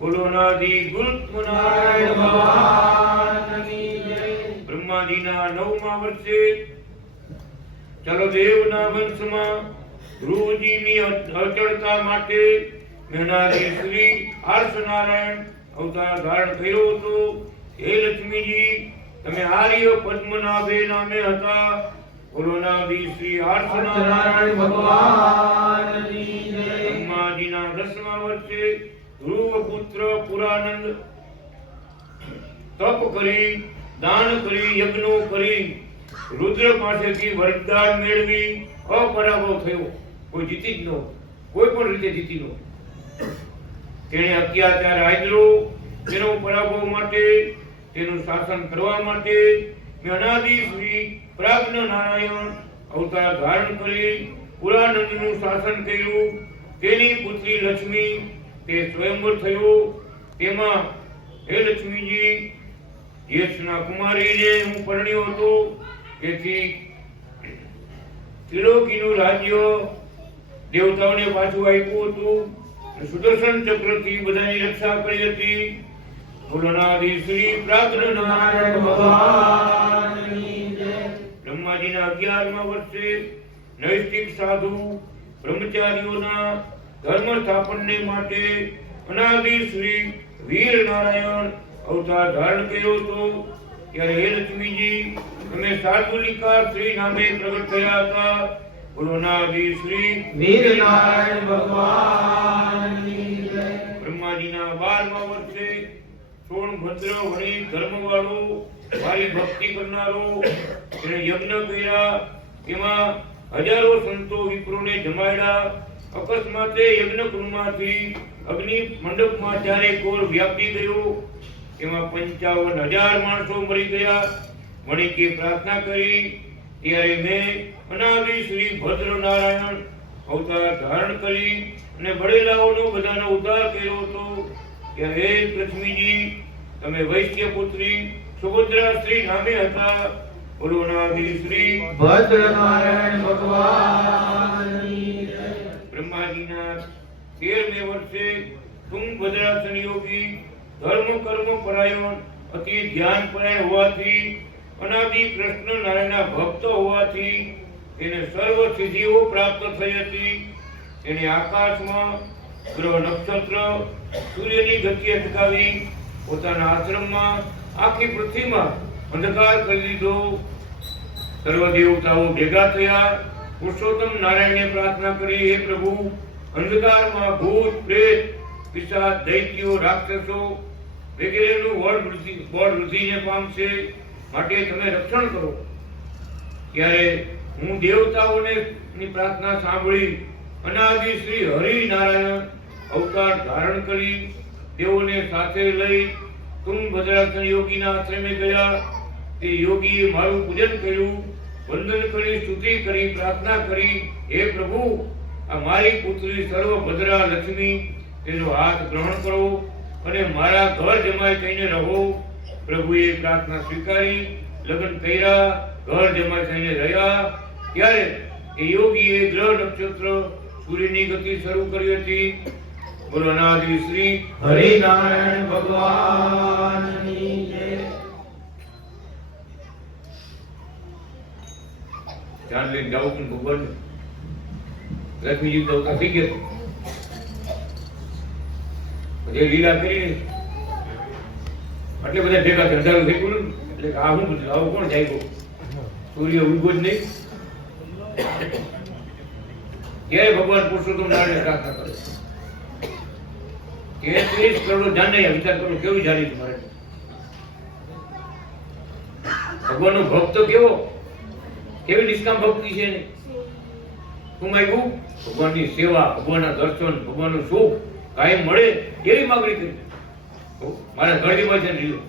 બોલો અનાદિ ગુરુત્મ નારાયણ ભગવાનની જય. બ્રહ્માજીના 9મા વર્ષે ચલદેવના વંશમાં ધ્રુવજીની અચળતા માટે અનાદિ શ્રી હર્ષ નારાયણ અવતાર ધારણ કર્યો હતો. હે લક્ષ્મીજી તમે આર્ય પદ્મનાભે નામે હતા. બોલો અનાદિ શ્રી હર્ષ નારાયણ ભગવાનની જય. બ્રહ્માજીના 10મા વર્ષે ધ્રુવ પુત્ર પુરાનંદ તપ કરી દાન કરી યજ્ઞો કરી રુદ્ર પાસેથી વરદાન મેળવી અપરાભવ થયો. કોઈ જીતી જ ન, કોઈ પણ રીતે જીતી ન. તેણે અત્યાચાર આદર્યો. તેનો પરાભવ માટે તેનું શાસન કરવા માટે અનાદિ શ્રી પ્રાજ્ઞ નારાયણ અવતાર ધારણ કરી પુરાનંદનું શાસન કર્યું. તેની પુત્રી લક્ષ્મી તે સ્વયંવર થયો. તેમાં હે લક્ષ્મીજી યશના કુમારીને હું પરણ્યો હતો. તેથી ત્રિલોકીનું રાજ્ય દેવતાઓને પાછું આપ્યું હતું. સુદર્શન ચક્રથી બધાની રક્ષા કરી હતી. બોલો અનાદિ શ્રી પ્રાજ્ઞ નારાયણ ભગવાનની જય. બ્રહ્માજીના 11મા વર્ષે નૈષ્ઠિક સાધુ બ્રહ્મચારીઓના ધર્મ સ્થાપનને માટે અનાદિ શ્રી વીર નારાયણ અવતાર ધારણ કર્યો હતો. ત્યારે હે લક્ષ્મીજી તમે સાર્વલિકા શ્રી નામે પ્રગટ થયા હતા. બોલો અનાદિ શ્રી વીર નારાયણ ભગવાનની જય. બ્રહ્માજીના 12મા વર્ષે સોણભદ્ર વણી ધર્મવાળો મારી ભક્તિ કરનારો તેને યજ્ઞ કર્યા. તેમાં હજારો સંતો વિપ્રોને જમાડ્યા. અકસ્માતે યજ્ઞ કુંડમાંથી અગ્નિ મંડપમાં ચારે કોર વ્યાપી ગયો. તેમાં 55,000 માણસો મરી ગયા. વણિકે પ્રાર્થના કરી ત્યારે મેં અનાદિ શ્રી ભદ્ર નારાયણ અવતાર ધારણ કરી અને ભળેલાઓનો બધાનો ઉદ્ધાર કર્યો હતો. કે હે લક્ષ્મીજી તમે વૈશ્ય પુત્રી સુભદ્રા શ્રી નામે હતા. બોલો અનાદિ શ્રી ભદ્ર નારાયણ ભગવાનની જય. બ્રહ્માજીના 13મે વર્ષે તુંગભદ્રાસન યોગી ધર્મ કર્મ પરાયણ અતિ ધ્યાન પરાયણ હોવાથી અનાદિ કૃષ્ણ નારાયણના ભક્ત હોવાથી તેને સર્વ સિદ્ધિઓ પ્રાપ્ત થઈ હતી. તેને આકાશમાં ગ્રહ નક્ષત્ર સૂર્યની ગતિ અટકાવી પોતાના આશ્રમમાં આખી પૃથ્વીમાં અંધકાર કરી દીધો. સર્વ દેવતાઓ ભેગા થયા. પુરુષોત્તમ નારાયણે પ્રાર્થના કરી, હે પ્રભુ, અંધકારમાં ભૂત પ્રેત પિશાચ દૈત્યો રાક્ષસો વગેરેનું બળ વૃદ્ધિને પામશે, માટે તમે રક્ષણ કરો. ત્યારે હું દેવતાઓને ની પ્રાર્થના સાંભળી અનાદિ શ્રી હરિનારાયણ અવતાર ધારણ કરી તેઓને સાથે લઈ તુંગભદ્રાસન યોગીના આશ્રમે ગયા. તે યોગીએ મારું પૂજન કર્યું, વંદન કરી, સ્તુતિ કરી, પ્રાર્થના કરી, હે પ્રભુ, આ મારી પુત્રી સર્વભદ્રા લક્ષ્મી, તેનો હાથ ગ્રહણ કરો અને મારા ઘર જમાઈ થઈને રહો. પ્રભુએ પ્રાર્થના સ્વીકારી, લગ્ન કર્યા, ઘર જમાઈ થઈને રહ્યા. ત્યારે એ યોગીએ ગ્રહ નક્ષત્ર સૂર્યની ગતિ શરૂ કરી હતી. બોલો અનાદિ શ્રી હરિનારાયણ ભગવાનની જય. ધ્યાન લઈને જાઉં પણ ભગવાન લક્ષ્મીજી દવતા થઈ ગયા. પછી લીલા કરી એટલે બધા ભેગા અંધારું થઈ ગયું ને, એટલે આ હું આવું કોણ જાય ગયો, સૂર્ય ઉગો જ નહીં. ત્યારે ભગવાન પુરુષોત્તમ નારાયણ પ્રાર્થના કરે, 33 કરોડ જાનૈયા, વિચાર કરો કેવું જાણી તમારે. ભગવાનનો ભક્ત કેવો, કેવી નિષ્કામ ભક્તિ છે ને. શું માંગ્યું? ભગવાનની સેવા, ભગવાનના દર્શન, ભગવાનનું સુખ કાયમ મળે એવી માંગણી કરી. મારા ઘરદેવા છે રીયો,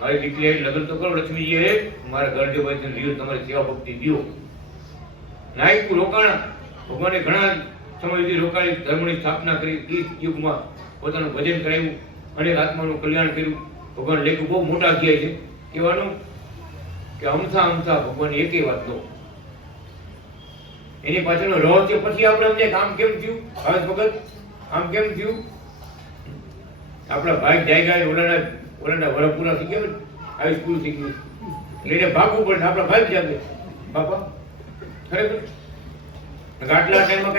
મારી દીકરી લગ્ન તો કરો લક્ષ્મીજીએ, મારા ઘરદેવા છે રીયો, તમારી સેવા ભક્તિ દિયો. નાયક રોકાણા, ભગવાને ઘણા સમય સુધી રોકાણી, ધર્મની સ્થાપના કરી, એ યુગમાં પોતાનું ભજન કરાવ્યું, અનેક આત્માનું કલ્યાણ કર્યું. ભગવાન લેખું બહુ મોટા અધ્યાય છે કહેવાનું કે અમથા ભગવાન એકે વાત નો. એની પાછળનો રહસ્ય પછી આપણે અમને આમ કેમ થયું, હર્ષ ભગત આમ કેમ થયું, આપણા ભાઈ જાયગા ઓલાના વરસ પૂરા થઈ ગયા, આવી સ્કૂલ થઈ ગયું, લઈને ભાગવું પડે, આપણા ભાઈ જાગે બાપા ખરેખર. આટલા ટાઈમમાં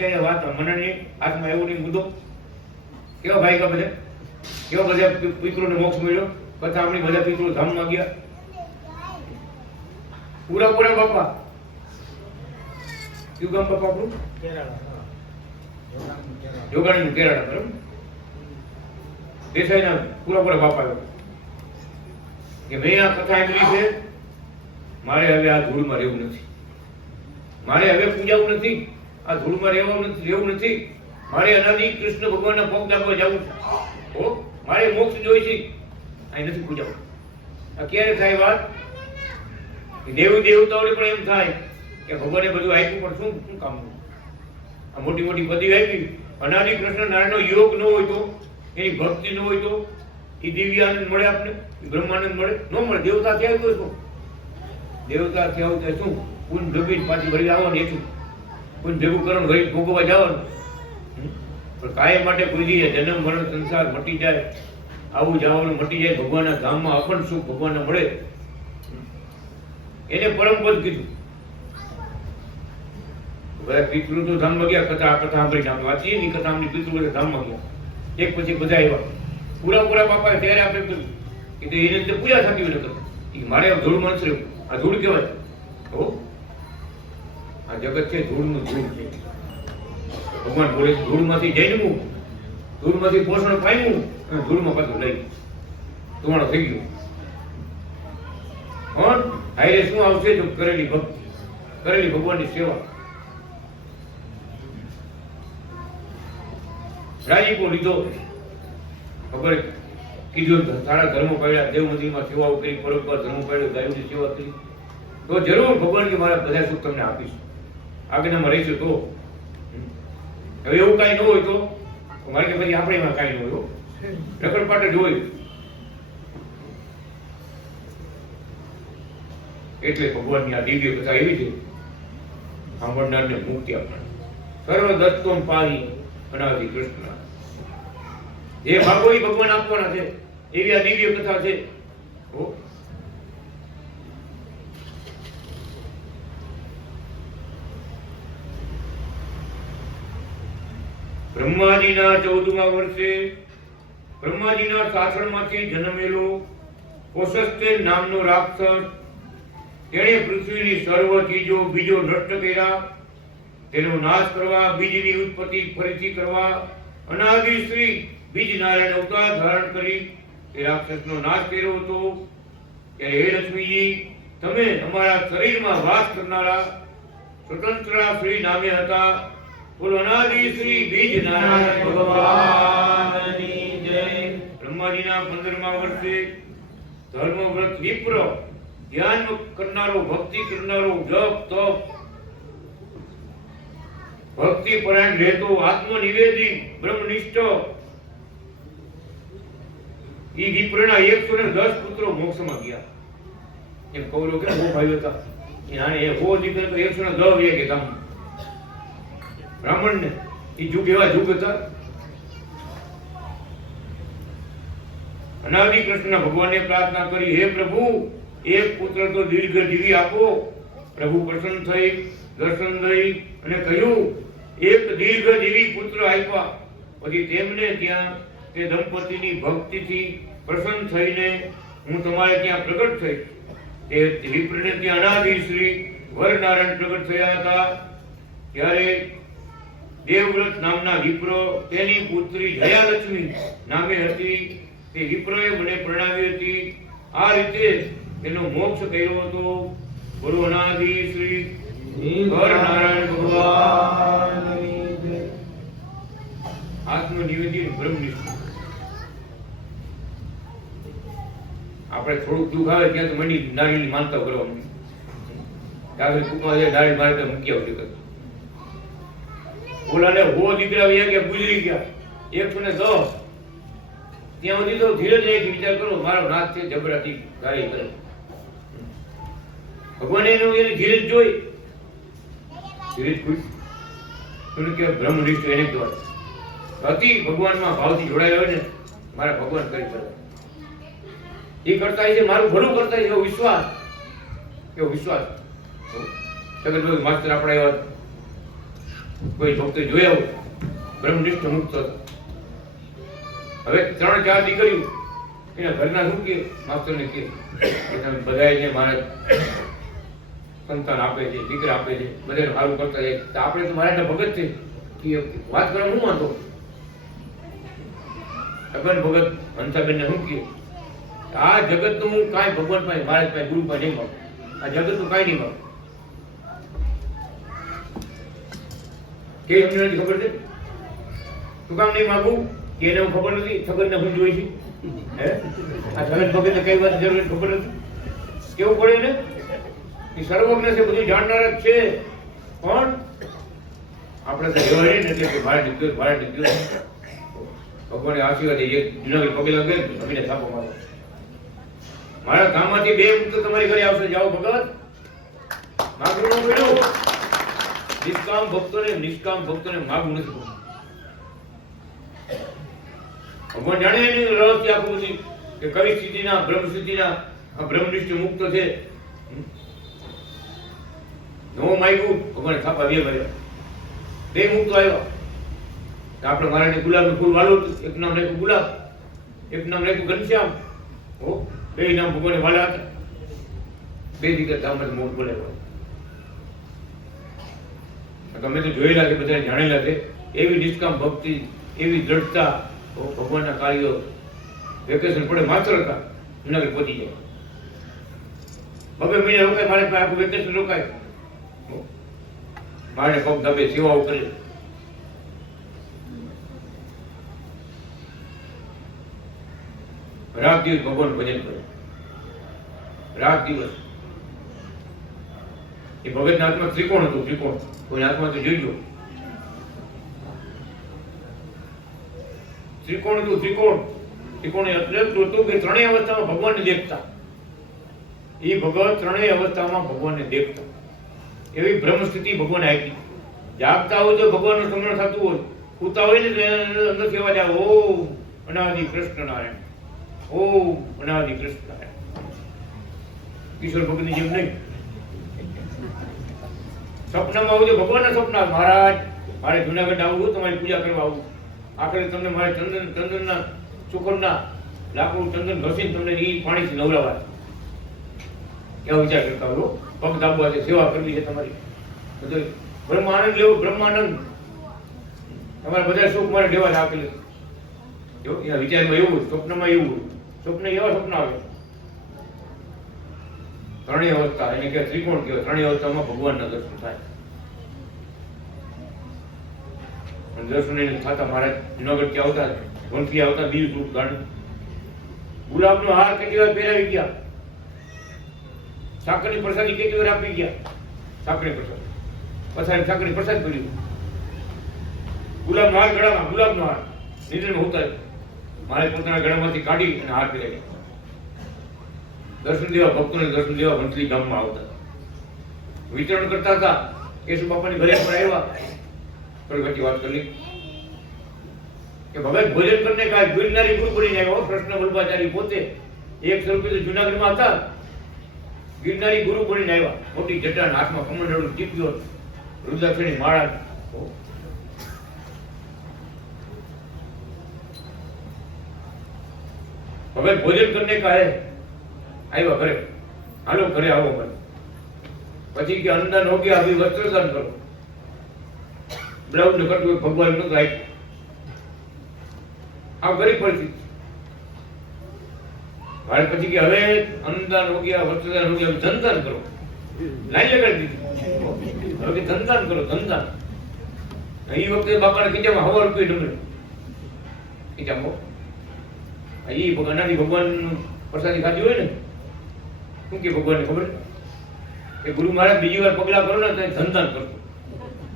કઈ વાત મનની હાથમાં એવું નહીં મુદ્દો. કેવા ભાઈ કા બધા, કેવા બધા પિતૃને મોક્ષ મળ્યો, કથા આપણી બધા પિતૃ ધામમાં ગયા પૂરા બાપા. કયું ગામ બાપા આપણું? જોગાણીનું કેરાળા, બરાબર. દેસાઈના પૂરા બાપા કે મેં આ કથા સાંભળી છે, મારે હવે આ ધૂળમાં રહેવું નથી, મારે હવે પૂજાવું નથી, આ ધૂળમાં રહેવું નથી, મારે અનાદિ કૃષ્ણ ભગવાનના પગ દાબવા જવું છે, મારે મોક્ષ જોઈ છે, અહીં નથી પૂજાવું. આ ક્યારે થાય વાત? દેવી દેવતાઓને પણ એમ થાય કે ભગવાને બધું આપ્યું પણ શું કામનું? આ મોટી મોટી બધી આપી, અનાદિ કૃષ્ણ નારાયણનો યોગ ન હોય તો, એની ભક્તિ ન હોય તો એ દિવ્ય આનંદ મળે આપને, બ્રહ્માનંદ મળે? ન મળે. દેવતા થયા તો શું? દેવતા થયા હોય શું? પૂન ભગવીને પાછી ભરી આવવાનું, એટલું પૂન ભેગું કરવાનું, ભરી ભોગવવા જવાનું. પણ કાયમ માટે કોઈ દી જન્મ મરણ સંસાર મટી જાય, આવું જવાનું મટી જાય, ભગવાનના ધામમાં અખંડ સુખ ભગવાનને મળે, એને પરમ પદ કીધું. બધા પિતૃ તો ધામમાં ગયા, કથા સાંભળી નામ વાંચીએ ની કથા આમની પિતૃ બધા ધામમાં ગયા, એક પછી બધા આવ્યા. પૂરા બાપા ત્યારે આપણે કહ્યું કે એને રીતે પૂજા થતી હોય નકર મારે ધૂળ મનસ રહ્યું. આ ધૂળ કહેવાય. હો, આ જગત છે ધૂળનું ધૂળ છે. ભગવાન બોલે ધૂળમાંથી જન્મવું, ધૂળમાંથી પોષણ પામ્યું, અને ધૂળમાં પાછું લઈ ધુમાડો થઈ ગયો. પણ હારે શું આવશે? તો કરેલી ભક્તિ, કરેલી ભગવાનની સેવા. રાજીપો લીધો, ખબર કીધું સારા ધર્મો પાડ્યા, દેવ મંદિરમાં સેવાઓ કરી, પરોપકાર ધર્મો પાડ્યો, ગાયોની સેવા કરી, તો જરૂર ભગવાન કે મારા બધા સુખ તમને આપીશ, આજ્ઞામાં રહીશું. તો હવે એવું કાંઈ ન હોય તો મારે કે પછી આપણે એમાં કાંઈ ન હોય, રખડપાટ જ હોય. એટલે ભગવાનની આ દિવ્ય કથા એવી છે, સાંભળનારને મુક્તિ આપનાર. સર્વ દત્તમ પારી અનાદિ કૃષ્ણ, જે ભાગો એ ભગવાન આપવાના છે, એવી આ દિવ્ય કથા છે. બ્રહ્માજીના 14મા વર્ષે બ્રહ્માજીના સાસણમાંથી જન્મેલો પોષસ્તે નામનો રાક્ષસ તેણે પૃથ્વીની સર્વ ચીજો બીજો નષ્ટ કર્યા, તેનો નાશ કરવા, બીજની ઉત્પત્તિ ફરીથી કરવા અનાદિ શ્રી બીજ નારાયણ અવતાર ધારણ કરી તે રાક્ષસનો નાશ કર્યો હતો. ત્યારે હે લક્ષ્મીજી, તમે અમારા શરીરમાં વાસ કરનારા સ્વતંત્ર શ્રી નામે હતા. બોલો અનાદિ શ્રી બીજ નારાયણ ભગવાનની જય. બ્રહ્માજીના 15મા વર્ષે ધર્મવ્રત વિપ્ર ધ્યાન કરનારો, ભક્તિ કરનારો, જપ તપ ભક્તિ પરાયણ રહેતો, આત્મનિવેદી બ્રહ્મનિષ્ઠ ઈ વિપ્રના 110 પુત્રો મોક્ષમાં ગયા. એમ કૌરવ કે બહુ ભાઈઓ હતા, એ હો દીકરા તો 110 વે કે તમ બ્રાહ્મણ ને ઈ જુગ એવા જુગ હતા. અનાદિ કૃષ્ણ ભગવાનને પ્રાર્થના કરી, હે પ્રભુ, એક પુત્ર તો દીર્ઘ જીવી આપો. પ્રભુ પ્રસન્ન થઈ દર્શન દઈ અને કહ્યું, એક દીર્ઘ જીવી પુત્ર આપ્યા. પછી તેમને ત્યાં તે દંપતીની ભક્તિથી પ્રસન્ન થઈને હું તમારે ત્યાં પ્રગટ થઈ. તે વિપ્રને ત્યાં અનાદિ શ્રી વરનારાયણ પ્રગટ થયા હતા. ત્યારે દેવવ્રત નામના વિપ્ર, તેની પુત્રી જયાલક્ષ્મી નામે હતી. તે વિપ્રએ મને પરણાવી હતી. આ રીતે તેનો મોક્ષ કર્યો હતો. બોલો અનાદિ શ્રી વરનારાયણ ભગવાનની જય. આત્મનિવેદન બ્રહ્મનિષ્ઠ. આપણે થોડુંક દુઃખ આવે ત્યાં તો મંડી નારીની માનતા કરવાની. ત્યારે કુકમાં નારી મારે તો મૂકી આવતી કરતી. ઓલાને હો દીકરા વયા ગયા, ગુજરી ગયા 110. ત્યાં સુધી તો ધીરજ રહી. વિચાર કરો, મારો નાથ છે જબરાથી ગાળી કરે. ભગવાને એની ધીરજ જોઈ. ધીરજ ખુશ કે બ્રહ્મનિષ્ઠ એને કહેવાય. અતિ ભગવાનમાં ભાવથી જોડાયેલા હોય ને, મારા ભગવાન કરી કરે. એ કરતા છે મારું ભલું કરતા એવો વિશ્વાસ, એવો વિશ્વાસ. જગત માસ્ટર આપણા એવા કોઈ ભક્તો જોયા હોય બ્રહ્મનિષ્ઠ મુક્ત. હવે 3-4 દીકરીઓ એના ઘરના શું કે માસ્ટરને કે તમે બધાને મારા સંતાન આપે છે, દીકરા આપે છે, બધાને સારું કરતા જાય. તો આપણે તો મારા ભગત છે, વાત કરવા હું વાંધો. અગન ભગત હંસાબેનને શું કહ્યું, આ જગતનું હું કાંઈ ભગવાન પાસે, મહારાજ પાસે, ગુરુ પાસે નહીં માગું. આ જગતનું કાંઈ નહીં માગું. કે એમને નથી ખબર છે શું કામ નહીં માગું? કે એને ખબર નથી છગનને હું જોઈ છે. હે આ છગન ભગતને કઈ વાત જરૂર ખબર નથી. કેવું પડે ને, એ સર્વજ્ઞ છે, બધું જાણનાર જ છે. પણ આપણે તો એવા નહીં ને કે ભારે નીકળ્યો, ભારે નીકળ્યો. ભગવાને આશીર્વાદ એક જુનાગઢ પગે લાગે અમીને થાપો મારો. મારા ગામમાંથી 2 મુક્ત તમારી ઘરે આવશે. જાઓ ભગત, માગવું ન પડ્યું. નિષ્કામ ભક્તોને, નિષ્કામ ભક્તોને માગવું નથી પડતું. ભગવાન જાણે એની રહસ્ય આખું બધી કે કઈ સ્થિતિના, બ્રહ્મ સ્થિતિના બ્રહ્મનિષ્ઠ મુક્ત છે. નવો માગ્યું ભગવાને થાપા 2 ભર્યા. 2 મુક્તો આવ્યા. આપણે મારાને ગુલાબનું ફૂલ વાળું હતું. એક નામ રાખ્યું ગુલાબ, એક નામ રાખ્યું ઘનશ્યામ. હો, 2 નામ ભગવાને વાળા હતા. 2 દીકરા ધામમાં મોટ બોલાવ્યા. તમે તો જોયેલા છે, બધા જાણેલા છે. એવી નિષ્કામ ભક્તિ, એવી દ્રઢતા. ભગવાનના કાર્યો વેકેશન પડે માત્ર હતા જુનાગઢ પહોંચી જાય. 2 મહિના રોકાય મારે પાસે, આખું વેકેશન રોકાય. મારે પગ દબે, સેવાઓ કરે. રાત દિવસ ભગવાન ભજન કરે, રાત દિવસ. એ ભગતના હાથમાં ત્રિકોણ હતું. ત્રિકોણ કોઈ હાથમાં તો જોઈજો. ત્રિકોણ હતું. ત્રિકોણ એટલે હતું કે 3 અવસ્થામાં ભગવાનને દેખતા. એ ભગત 3 અવસ્થામાં ભગવાનને દેખતા. એવી બ્રહ્મ સ્થિતિ ભગવાને આપી. જાગતા હોય તો ભગવાનનું સ્મરણ થતું હોય, સૂતા હોય ને તો અંદર કહેવા જાય ઓમ અનાદિ કૃષ્ણ નારાયણ, ઓમ અનાદિ કૃષ્ણ નારાયણ. કિશોર ભગતની જેમ નહીં. સપનામાં આવું તો ભગવાનના સપના, મહારાજ મારે જુનાગઢ આવવું, તમારી પૂજા કરવા આવું. આખરે તમને મારે ચંદનના સુકરના લાકડું ચંદન ઘસીને તમને એ પાણીથી નવરાવા. એવા વિચાર કરતા હોય. પગ દાબવા છે, સેવા કરવી છે તમારી, બધું બ્રહ્માનંદ લેવો, બ્રહ્માનંદ. તમારે બધા સુખ મારે દેવા જ આપેલું. જો એના વિચારમાં એવું, સ્વપ્નમાં એવું, સ્વપ્ન એવા સ્વપ્ન આવે. ત્રણેય અવસ્થા, એને કે ત્રિકોણ કહેવાય. ત્રણેય અવસ્થામાં ભગવાનના દર્શન થાય. દર્શન એને થતા મહારાજ જુનાગઢ થી આવતા, વંશી આવતા, બીજ રૂપ ગાડી, ગુલાબનો હાર કેટલી વાર પહેરાવી ગયા, સાકરની પ્રસાદી કેટલી વાર આપી ગયા, સાકરી પ્રસાદ પછાડી સાકરી પ્રસાદ કર્યું, ગુલાબનો હાર ગળામાં, ગુલાબનો હાર નિદ્રમાં ઉતાર્યો, મારે પોતાના ગળામાંથી કાઢી અને હાર પહેરાવી. દર્શન દેવા, ભક્તોને દર્શન દેવા વંથલી ગામમાં આવતા, વિતરણ કરતા હતા. કેશુ બાપાની ઘરે પર આવ્યા, પ્રગતિ વાત કરી કે ભગત ભોજન કરીને કાંઈ ગિરનારી ગુરુ બનીને આવ્યો. કૃષ્ણ વલ્લભાચાર્ય પોતે 1 સ્વરૂપે તો જુનાગઢમાં હતા, ગિરનારી ગુરુ બનીને આવ્યા. મોટી જટાન, હાથમાં કમંડળું ટીપ્યો, રુદ્રાક્ષરની માળા. ભગત ભોજન કરીને કાંઈ આવ્યા ઘરે, હાલો ઘરે આવો મને. પછી કે અન્નદાન હો ગયા, અભી વસ્ત્રદાન કરો. બ્લાઉઝ ને કટવું ભગવાન નતું આપ્યું. આ ગરીબ પરિસ્થિતિ. મારે પછી કે હવે અન્નદાન હો ગયા, વસ્ત્રદાન હો ગયા, ધનદાન કરો. લાઈન લગાડી દીધી. હવે કે ધનદાન કરો, ધનદાન. એ વખતે બાપાના ખીચામાં 1,000 રૂપિયા ડમરે ખીચામાં. એ અનાથી ભગવાન પ્રસાદી ખાધી હોય ને, શું કે ભગવાનને ખબર કે ગુરુ મહારાજ બીજી વાર પગલા કરો ને તો ધનદાન કરશો,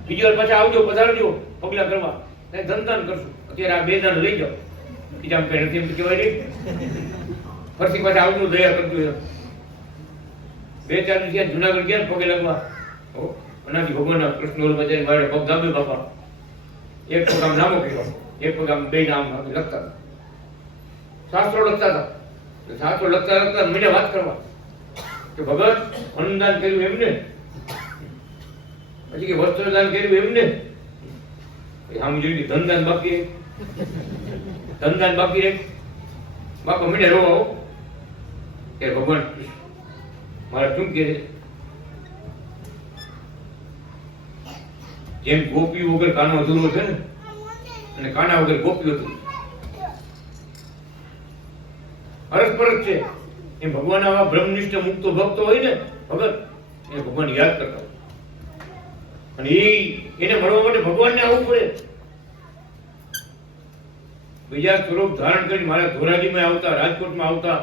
બીજી વાર પાછા આવજો, પધારજો પગલા કરવા, ધનદાન કરશું. અત્યારે આ 2 દાન લઈ જાઓ, બીજા કઈ નથી એમ કહેવાય નહીં. ફરતી પાછા આવજો, દયા કરજો. 2-4 દિવસ જુનાગઢ ગયા પગે લાગવા, અનાથી ભગવાનના કૃષ્ણ વલ્લભાચાર્ય મારે પગ દાબે બાપા. એક પગ આમ નામો કર્યો, એક પગ આમ 2 નામ લખતા હતા, શાસ્ત્રો લખતા હતા. શાસ્ત્રો લખતા લખતા મને વાત કરવા કે ભગત અન્નદાન કર્યું એમને, પછી કે વસ્ત્રદાન કર્યું એમને, આમ જોઈ ધનદાન બાકી, ધનદાન બાકી રહે. બાપા મને રોવા કે ભગવાન મારા શું કે જેમ ગોપી વગર કાનો અધૂરો છે ને, અને કાના વગર ગોપી હતું, અરસપરસ છે. એમ ભગવાન આવા બ્રહ્મનિષ્ઠ મુક્તો ભક્તો હોય ને ભગત, એ ભગવાન યાદ કરતા હોય. અને એને મળવા માટે ભગવાનને આવવું પડે. બીજા સ્વરૂપ ધારણ કરી મારા ધોરાજીમાં આવતા, રાજકોટમાં આવતા,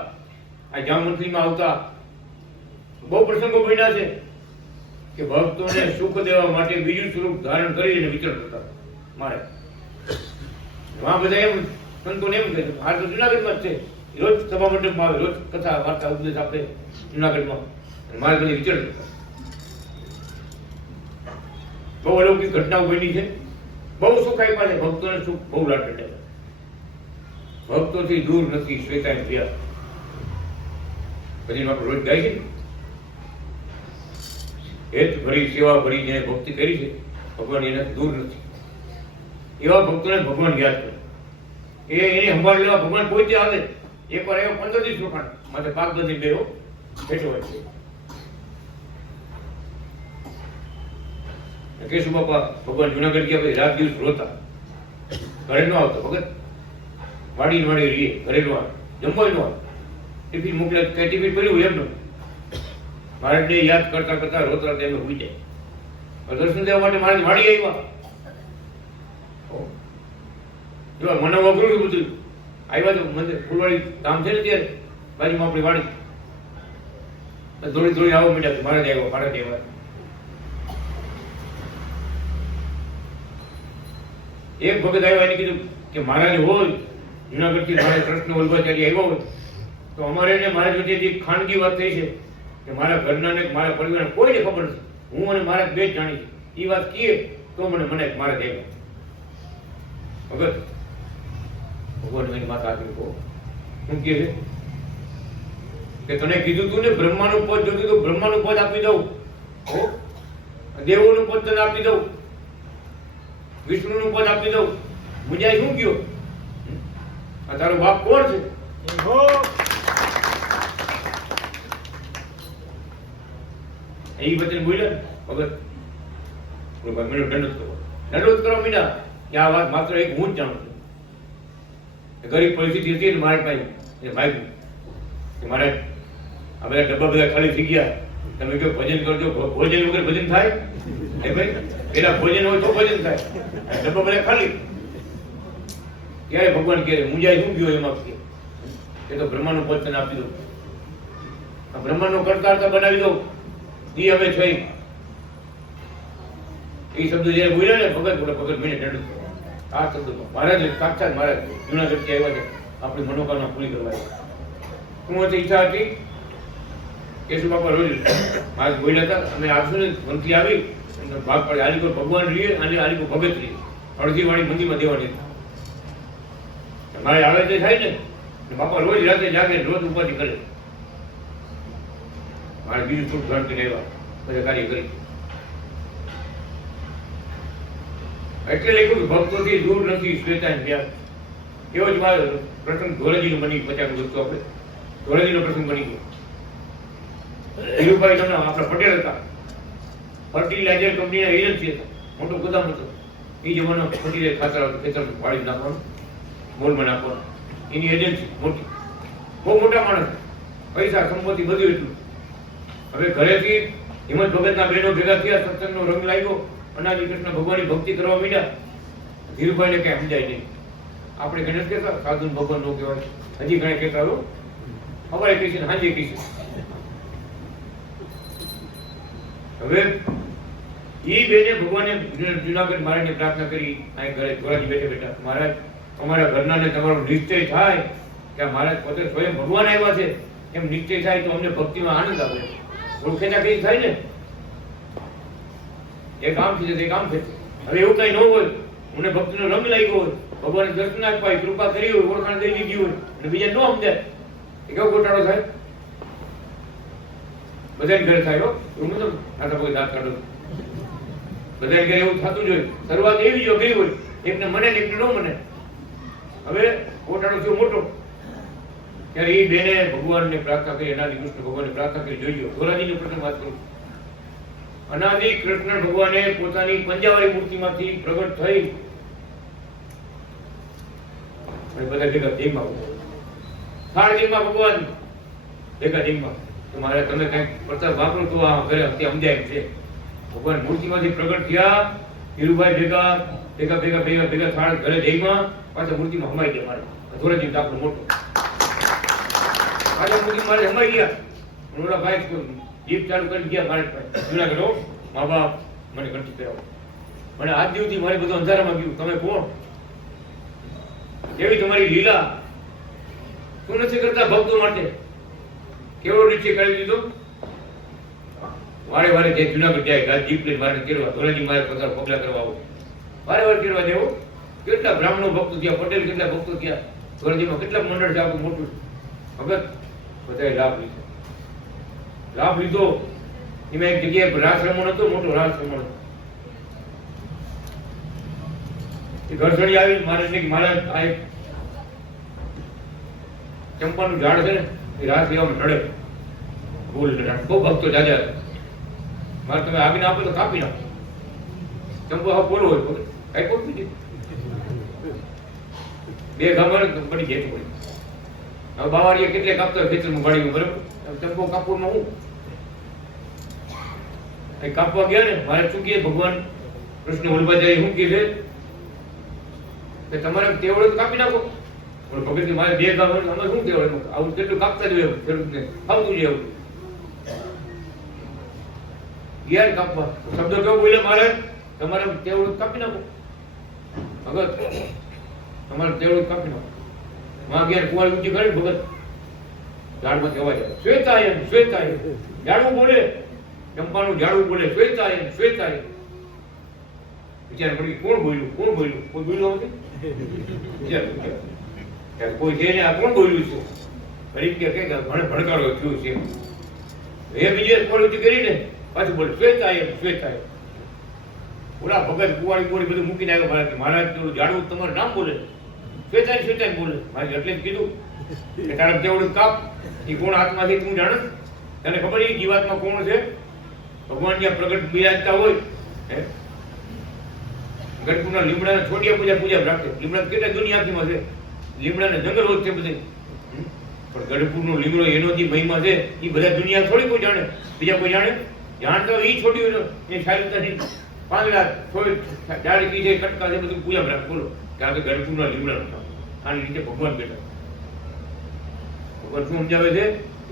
આ જામવંથલીમાં આવતા. બહુ પ્રસંગો બન્યા છે કે ભક્તોને સુખ દેવા માટે બીજું સ્વરૂપ ધારણ કરીને વિચરણ કરતા. મારે બધા એમ સંતોને એમ કહે, આ તો જુનાગઢમાં જ છે, રોજ સભા મંડપમાં આવે, રોજ કથા વાર્તા ઉપદેશ આપે જુનાગઢમાં, મારે બધી વિચરણ કરતા. બહુ અલૌકિક ઘટનાઓ બની છે, બહુ સુખ આપ્યા છે ભક્તોને, સુખ બહુ લાડ કઢાવ્યા. ભક્તોથી દૂર નથી શ્વેતાય થયા. પછી આપણે રોજ ગાય છે, હેત ભરી સેવા ભરી જેને ભક્તિ કરી છે ભગવાન એનાથી દૂર નથી. એવા ભક્તોને ભગવાન યાદ કરે, એની સંભાળ લેવા ભગવાન પોતે આવે. એકવાર એવો 15 દિવસ રોકાણ માથે પાક બધી ગયો બેઠો હોય છે. કેશુ બાપા ભગવાન જુનાગઢ ગયા પછી રાત દિવસ રોતા, ઘરે ન આવતો ભગત. વાડી વાડી રહીએ, ઘરે નો આવે, જમવા નો આવે, ટિફિન મોકલે, કઈ ટિફિન પડ્યું એમનો. મહારાજને યાદ કરતા કરતા રોતા એમને ઉઈ જાય. દર્શન દેવા માટે મહારાજ વાડી આવ્યા. મને અઘરું છું બધું. આવ્યા તો મંદિર ફૂલવાડી ગામ છે ને ત્યારે બાજુમાં આપણી વાડી, દોડી દોડી આવવા માંડ્યા. મહારાજ આવ્યા, મહારાજ આવ્યા. એક ભગત આવ્યા, એને કીધું કે મહારાજ હોય જુનાગઢથી મહારાજ કૃષ્ણ વલ્લભાચાર્ય આવ્યા હોય તો અમારે એને મહારાજ વચ્ચે ખાનગી વાત થઈ છે કે મારા ઘરના ને મારા પરિવારને કોઈને ખબર નથી, હું અને મહારાજ 2 જ જાણી. એ વાત કીએ તો મને મહારાજ આવ્યા. ભગત ભગવાન એની માતા આપી કહો શું કહે છે કે તને કીધું તું ને બ્રહ્માનું પદ જોતું તો બ્રહ્માનું પદ આપી દઉં, દેવોનું પદ તને આપી દઉં, વિષ્ણુનું પદ આપી દઉં. મુંજાય શું કયો? આ તારો બાપ કોણ છે? એ વચન બોલ્યા ને ભગત મને દંડોત કરવા મીડા કે આ વાત માત્ર એક હું જ જાણું છું. ગરીબ પરિસ્થિતિ હતી ને મારા પાસે માગ્યું કે મારે આ બધા ડબ્બા બધા ખાલી થઈ ગયા, તમે કહો ભજન કરજો. ભોજન વગર ભજન થાય? એ ભાઈ પેલા ભોજન હોય તો ભજન થાય. ડબ્બા બધા ખાલી. ત્યારે ભગવાન કહે મુંજાઈ શું ગયો એમાં કે એ તો બ્રહ્માનું પદ તને આપી દો, આ બ્રહ્માંડનો કરતા બનાવી દો. ઈ હવે છે એ શબ્દ જયારે બોલ્યા ને ભગત મને દંડ આ શબ્દ મહારાજ સાક્ષાત મહારાજ જુનાગઢથી આવ્યા છે આપણી મનોકામના પૂરી કરવા. શું હતી ઈચ્છા હતી? કેશુ બાપા રોજ મારે બોલ્યા હતા અમે આવશું ને મનથી આવી ભાગ પડે આલી કોઈ ભગવાન રહીએ અને આલી કોઈ ભગત રહીએ, અડધી વાળી મંદિરમાં દેવાની મારે આવે તે થાય ને બાપા રોજ રાતે જાગે રોજ ઉપાધિ કરે. મારે બીજું થોડું ધ્યાન કરીને આવ્યા બધા કાર્ય કરી. એટલે લખ્યું ભક્તોથી દૂર નથી શ્વેતા વ્યાસ. એવો જ મારો પ્રસંગ ધોરાજીનો બની 50 વસ્તુ આપણે ધોરાજીનો પ્રસંગ બની ગયો. ધીરુભાઈ તમને આપણા પટેલ હતા, ફર્ટિલાઇઝર કંપનીના એજન્સી હતા, મોટો ગોદામ હતો. એ જમાનો ફર્ટિલાઇઝર ખાતર ખેતરમાં પાડી નાખવાનું, મોલમાં નાખવાનું, એની એજન્સી મોટી, બહુ મોટા માણસ, પૈસા સંપત્તિ બધું એટલું. હવે ઘરેથી હિંમત ભગતના બહેનો ભેગા થયા, સત્સંગનો રંગ લાગ્યો, અનાજી કૃષ્ણ ભગવાનની ભક્તિ કરવા માંડ્યા. ધીરુભાઈને કઈ સમજાય નહીં. આપણે ગણેશ કહેતા સાધુ ભગવાન નો કહેવાય, હજી ઘણા કહેતા હોય ખબર કહી છે હાજી કહી છે. હવે એ બેને ભગવાને જુનાગઢ મહારાજને પ્રાર્થના કરી, અહીં ઘરે ધોરાજી બેઠા બેઠા મહારાજ અમારા ઘરનાને તમારો નિશ્ચય થાય કે મહારાજ પોતે સ્વયં ભગવાન આવ્યા છે એમ નિશ્ચય થાય તો અમને ભક્તિમાં આનંદ આવે. ઓળખેતા કઈ થાય ને એક આમ છે એક આમ છે. હવે એવું કઈ ન હોય, મને ભક્તિનો રંગ લાગ્યો હોય, ભગવાને દર્શન આપ્યા, કૃપા કરી હોય, ઓળખાણ દઈ દીધી હોય અને બીજા ન સમજાય એ કેવો ગોટાળો થાય? બધાને ઘરે થાય હો, એવું મતલબ ખાતા કોઈ દાંત કાઢો બધાને ઘરે એવું થતું જ હોય. શરૂઆત એવી જો ગઈ હોય, એકને મને ને એકને ન મને. હવે ગોટાળો થયો મોટો. ત્યારે એ બેને ભગવાનને પ્રાર્થના કરી, અનાદિ કૃષ્ણ ભગવાનને પ્રાર્થના કરી. જોઈજો ધોરાજીનો પ્રસંગ વાત કરું. અનાદિ કૃષ્ણ ભગવાને પોતાની પંજાવાળી મૂર્તિમાંથી પ્રગટ થઈ અને બધા ભેગા ધીમા થાળ ધીમા ભગવાન ભેગા ધીમા તો મારે તમે કઈક પ્રતાપ વાપરો તો આ ઘરે અત્યારે સમજાય છે. ભગવાન મૂર્તિમાંથી પ્રગટ થયા, ધીરુભાઈ ભેગા ભેગા ભેગા ભેગા ભેગા થાળ ઘરે ધીમા પાછા મૂર્તિમાં હમાઈ ગયા. મારે ધોરાજી દાખલો મોટો પાછા મૂર્તિ મારે હમાઈ ગયા. મોટા ભાઈ જીપ ચાલુ કરી ગયા મારે જુનાગઢ મા બાપ મને કંઠી કરાવો. મને આજ દિવસથી મારે બધું અંધારામાં ગયું. તમે કોણ? કેવી તમારી લીલા? શું નથી કરતા ભક્તો માટે? કેવો નિશ્ચય કરી દીધો? વારે વારે જે જુનાગઢ જાય જીપ લઈને મારે કેળવા, ધોરાજી મારે પગાર પગલા કરવા આવો, વારે વારે કેળવા દેવો. કેટલા બ્રાહ્મણો ભક્તો થયા, પટેલ કેટલા ભક્તો થયા, ધોરાજીમાં કેટલા મંડળ છે આપણું મોટું. ભગત બધાએ લાભ લીધો. લાભ લીધો. એમાં એક જગ્યાએ રાસ રમણ હતો, મોટો રાસ રમણ. ઘરસળી આવી મારે મહારાજ આ એક ચંપાનું ઝાડ છે ને એ રાસ લેવામાં નડે, ભૂલ બહુ ભક્તો જાજા હતા. મારે તમે આવીને આપો તો કાપી નાખો. ચંપો હા બોલો હોય કઈ કોણ પીધી બે ગામર પડી જાય પડી. હવે બાવાડીએ કેટલે કાપતો હોય ખેતરમાં ગાડી બરાબર, ચંપો કાપવામાં હું કાપવા ગયા ને મારે ચૂકીએ ભગવાન કૃષ્ણ વલ્લભાઈ શું કીધે કે તમારે તેવડે કાપી નાખો. ભગત મારે બે ગામ અમારે શું તેવડે આવું કેટલું કાપતા જોઈએ ખેડૂતને ખાવતું જોઈએ આવું યાર કાપવા. શબ્દ કેવો બોલે મારે તમારે તેવડું કાપી નાખો. ભગત તમારે તેવડું કાપી નાખો. માં ગયા કુવાડ ઊંચી કરી ભગત ઝાડમાં કહેવા જાય શ્વેતાયન શ્વેતાયન ઝાડવું બોલે, ચંપાનું ઝાડવું બોલે શ્વેતાયન શ્વેતાયન. વિચાર પડી કોણ બોલ્યું કોણ બોલ્યું? કોઈ બોલ્યું નથી. કોઈ છે ને આ કોણ બોલ્યું છે? ગરીબ કે મને ભડકારો થયો છે. એ બીજે કોણ ઊંચી કરીને પાછું બોલે શ્વેતાયન શ્વેતાયન. ઓલા ભગત કુવાડી કુવાડી બધું મૂકીને આવ્યો મહારાજ. મહારાજ થોડું ઝાડવું તમારું નામ બોલે શ્વેતાયન શ્વેતાયન બોલે. મારે એટલે જ કીધું કે તારા તેવડું કાપ. એ કોણ હાથમાંથી તું જાણે? તને ખબર એ જીવાત્મા કોણ છે? ભગવાન જ્યાં પ્રગટ બિરાજતા હોય હે ગઢપુરના લીમડાના છોડિયા પૂજા રાખે. લીમડા કેટલા દુનિયામાં છે, લીમડાના જંગલ હોય છે બધે. પણ ગઢપુરનો લીમડો એનો જે મહિમા છે એ બધા દુનિયા થોડી કોઈ જાણે, બીજા કોઈ જાણે? જાણતો એ છોડ્યું એ સારી પાંદડા થોડી ડાળી છે, કટકા છે, બધું પૂજા રાખે. બોલો કારણ કે ગઢપુરના લીમડાનો આની રીતે ભગવાન બેઠા. ભગવાન શું સમજાવે છે?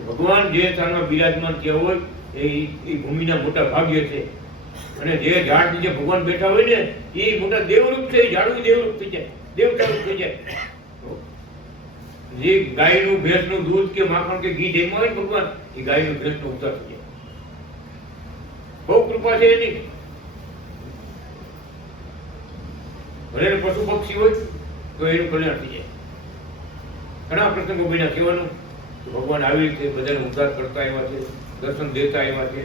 ભગવાન જે સ્થાનમાં બિરાજમાન થયા હોય એ ભૂમિના મોટા ભાગ્ય છે. અને જે ઝાડ નીચે ભગવાન બેઠા હોય ને એ મોટા દેવરૂપ છે. ઝાડવું દેવરૂપ થઈ જાય, દેવતારૂપ થઈ જાય. જે ગાયનું ભેંસનું દૂધ કે માખણ કે ઘી જેમાં હોય ને ભગવાન, એ ગાયનું ભેંસનો ઉતાર થઈ જાય. બહુ કૃપા છે એની. ભલે પશુ પક્ષી હોય તો એનું કલ્યાણ થઈ જાય. ઘણા પ્રસંગો બન્યા કહેવાનું ભગવાન આવી રીતે બધાને ઉદ્ધાર કરતા આવ્યા છે, દર્શન દેતા આવ્યા છે,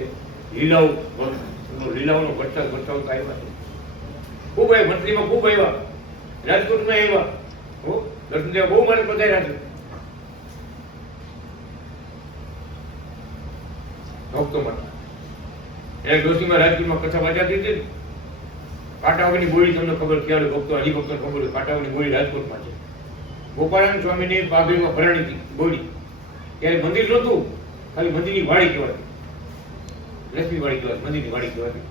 લીલાઓનો પ્રચાર બતાવતા આવ્યા છે. ખૂબ આવ્યા, મંત્રીમાં ખૂબ આવ્યા, રાજકોટમાં આવ્યા. દર્શન દેવા બહુ મારે પધાર્યા છે ભક્તો માટે. એ ડોશીમાં રાજકોટમાં કથા વાંચાતી હતી. કાંટાવની બોડી તમને ખબર, ખ્યાલ ભક્તો હરિભક્તો ખબર હોય, કાંટાવની બોડી રાજકોટમાં છે. ગોપાળાનંદ સ્વામીની પાઘડીમાં ભરાણી હતી બોડી. ત્યારે મંદિર નહોતું, ખાલી મંદિરની વાડી કહેવાતી, લક્ષ્મી વાડી કહેવાતી, મંદિરની વાડી કહેવાતી.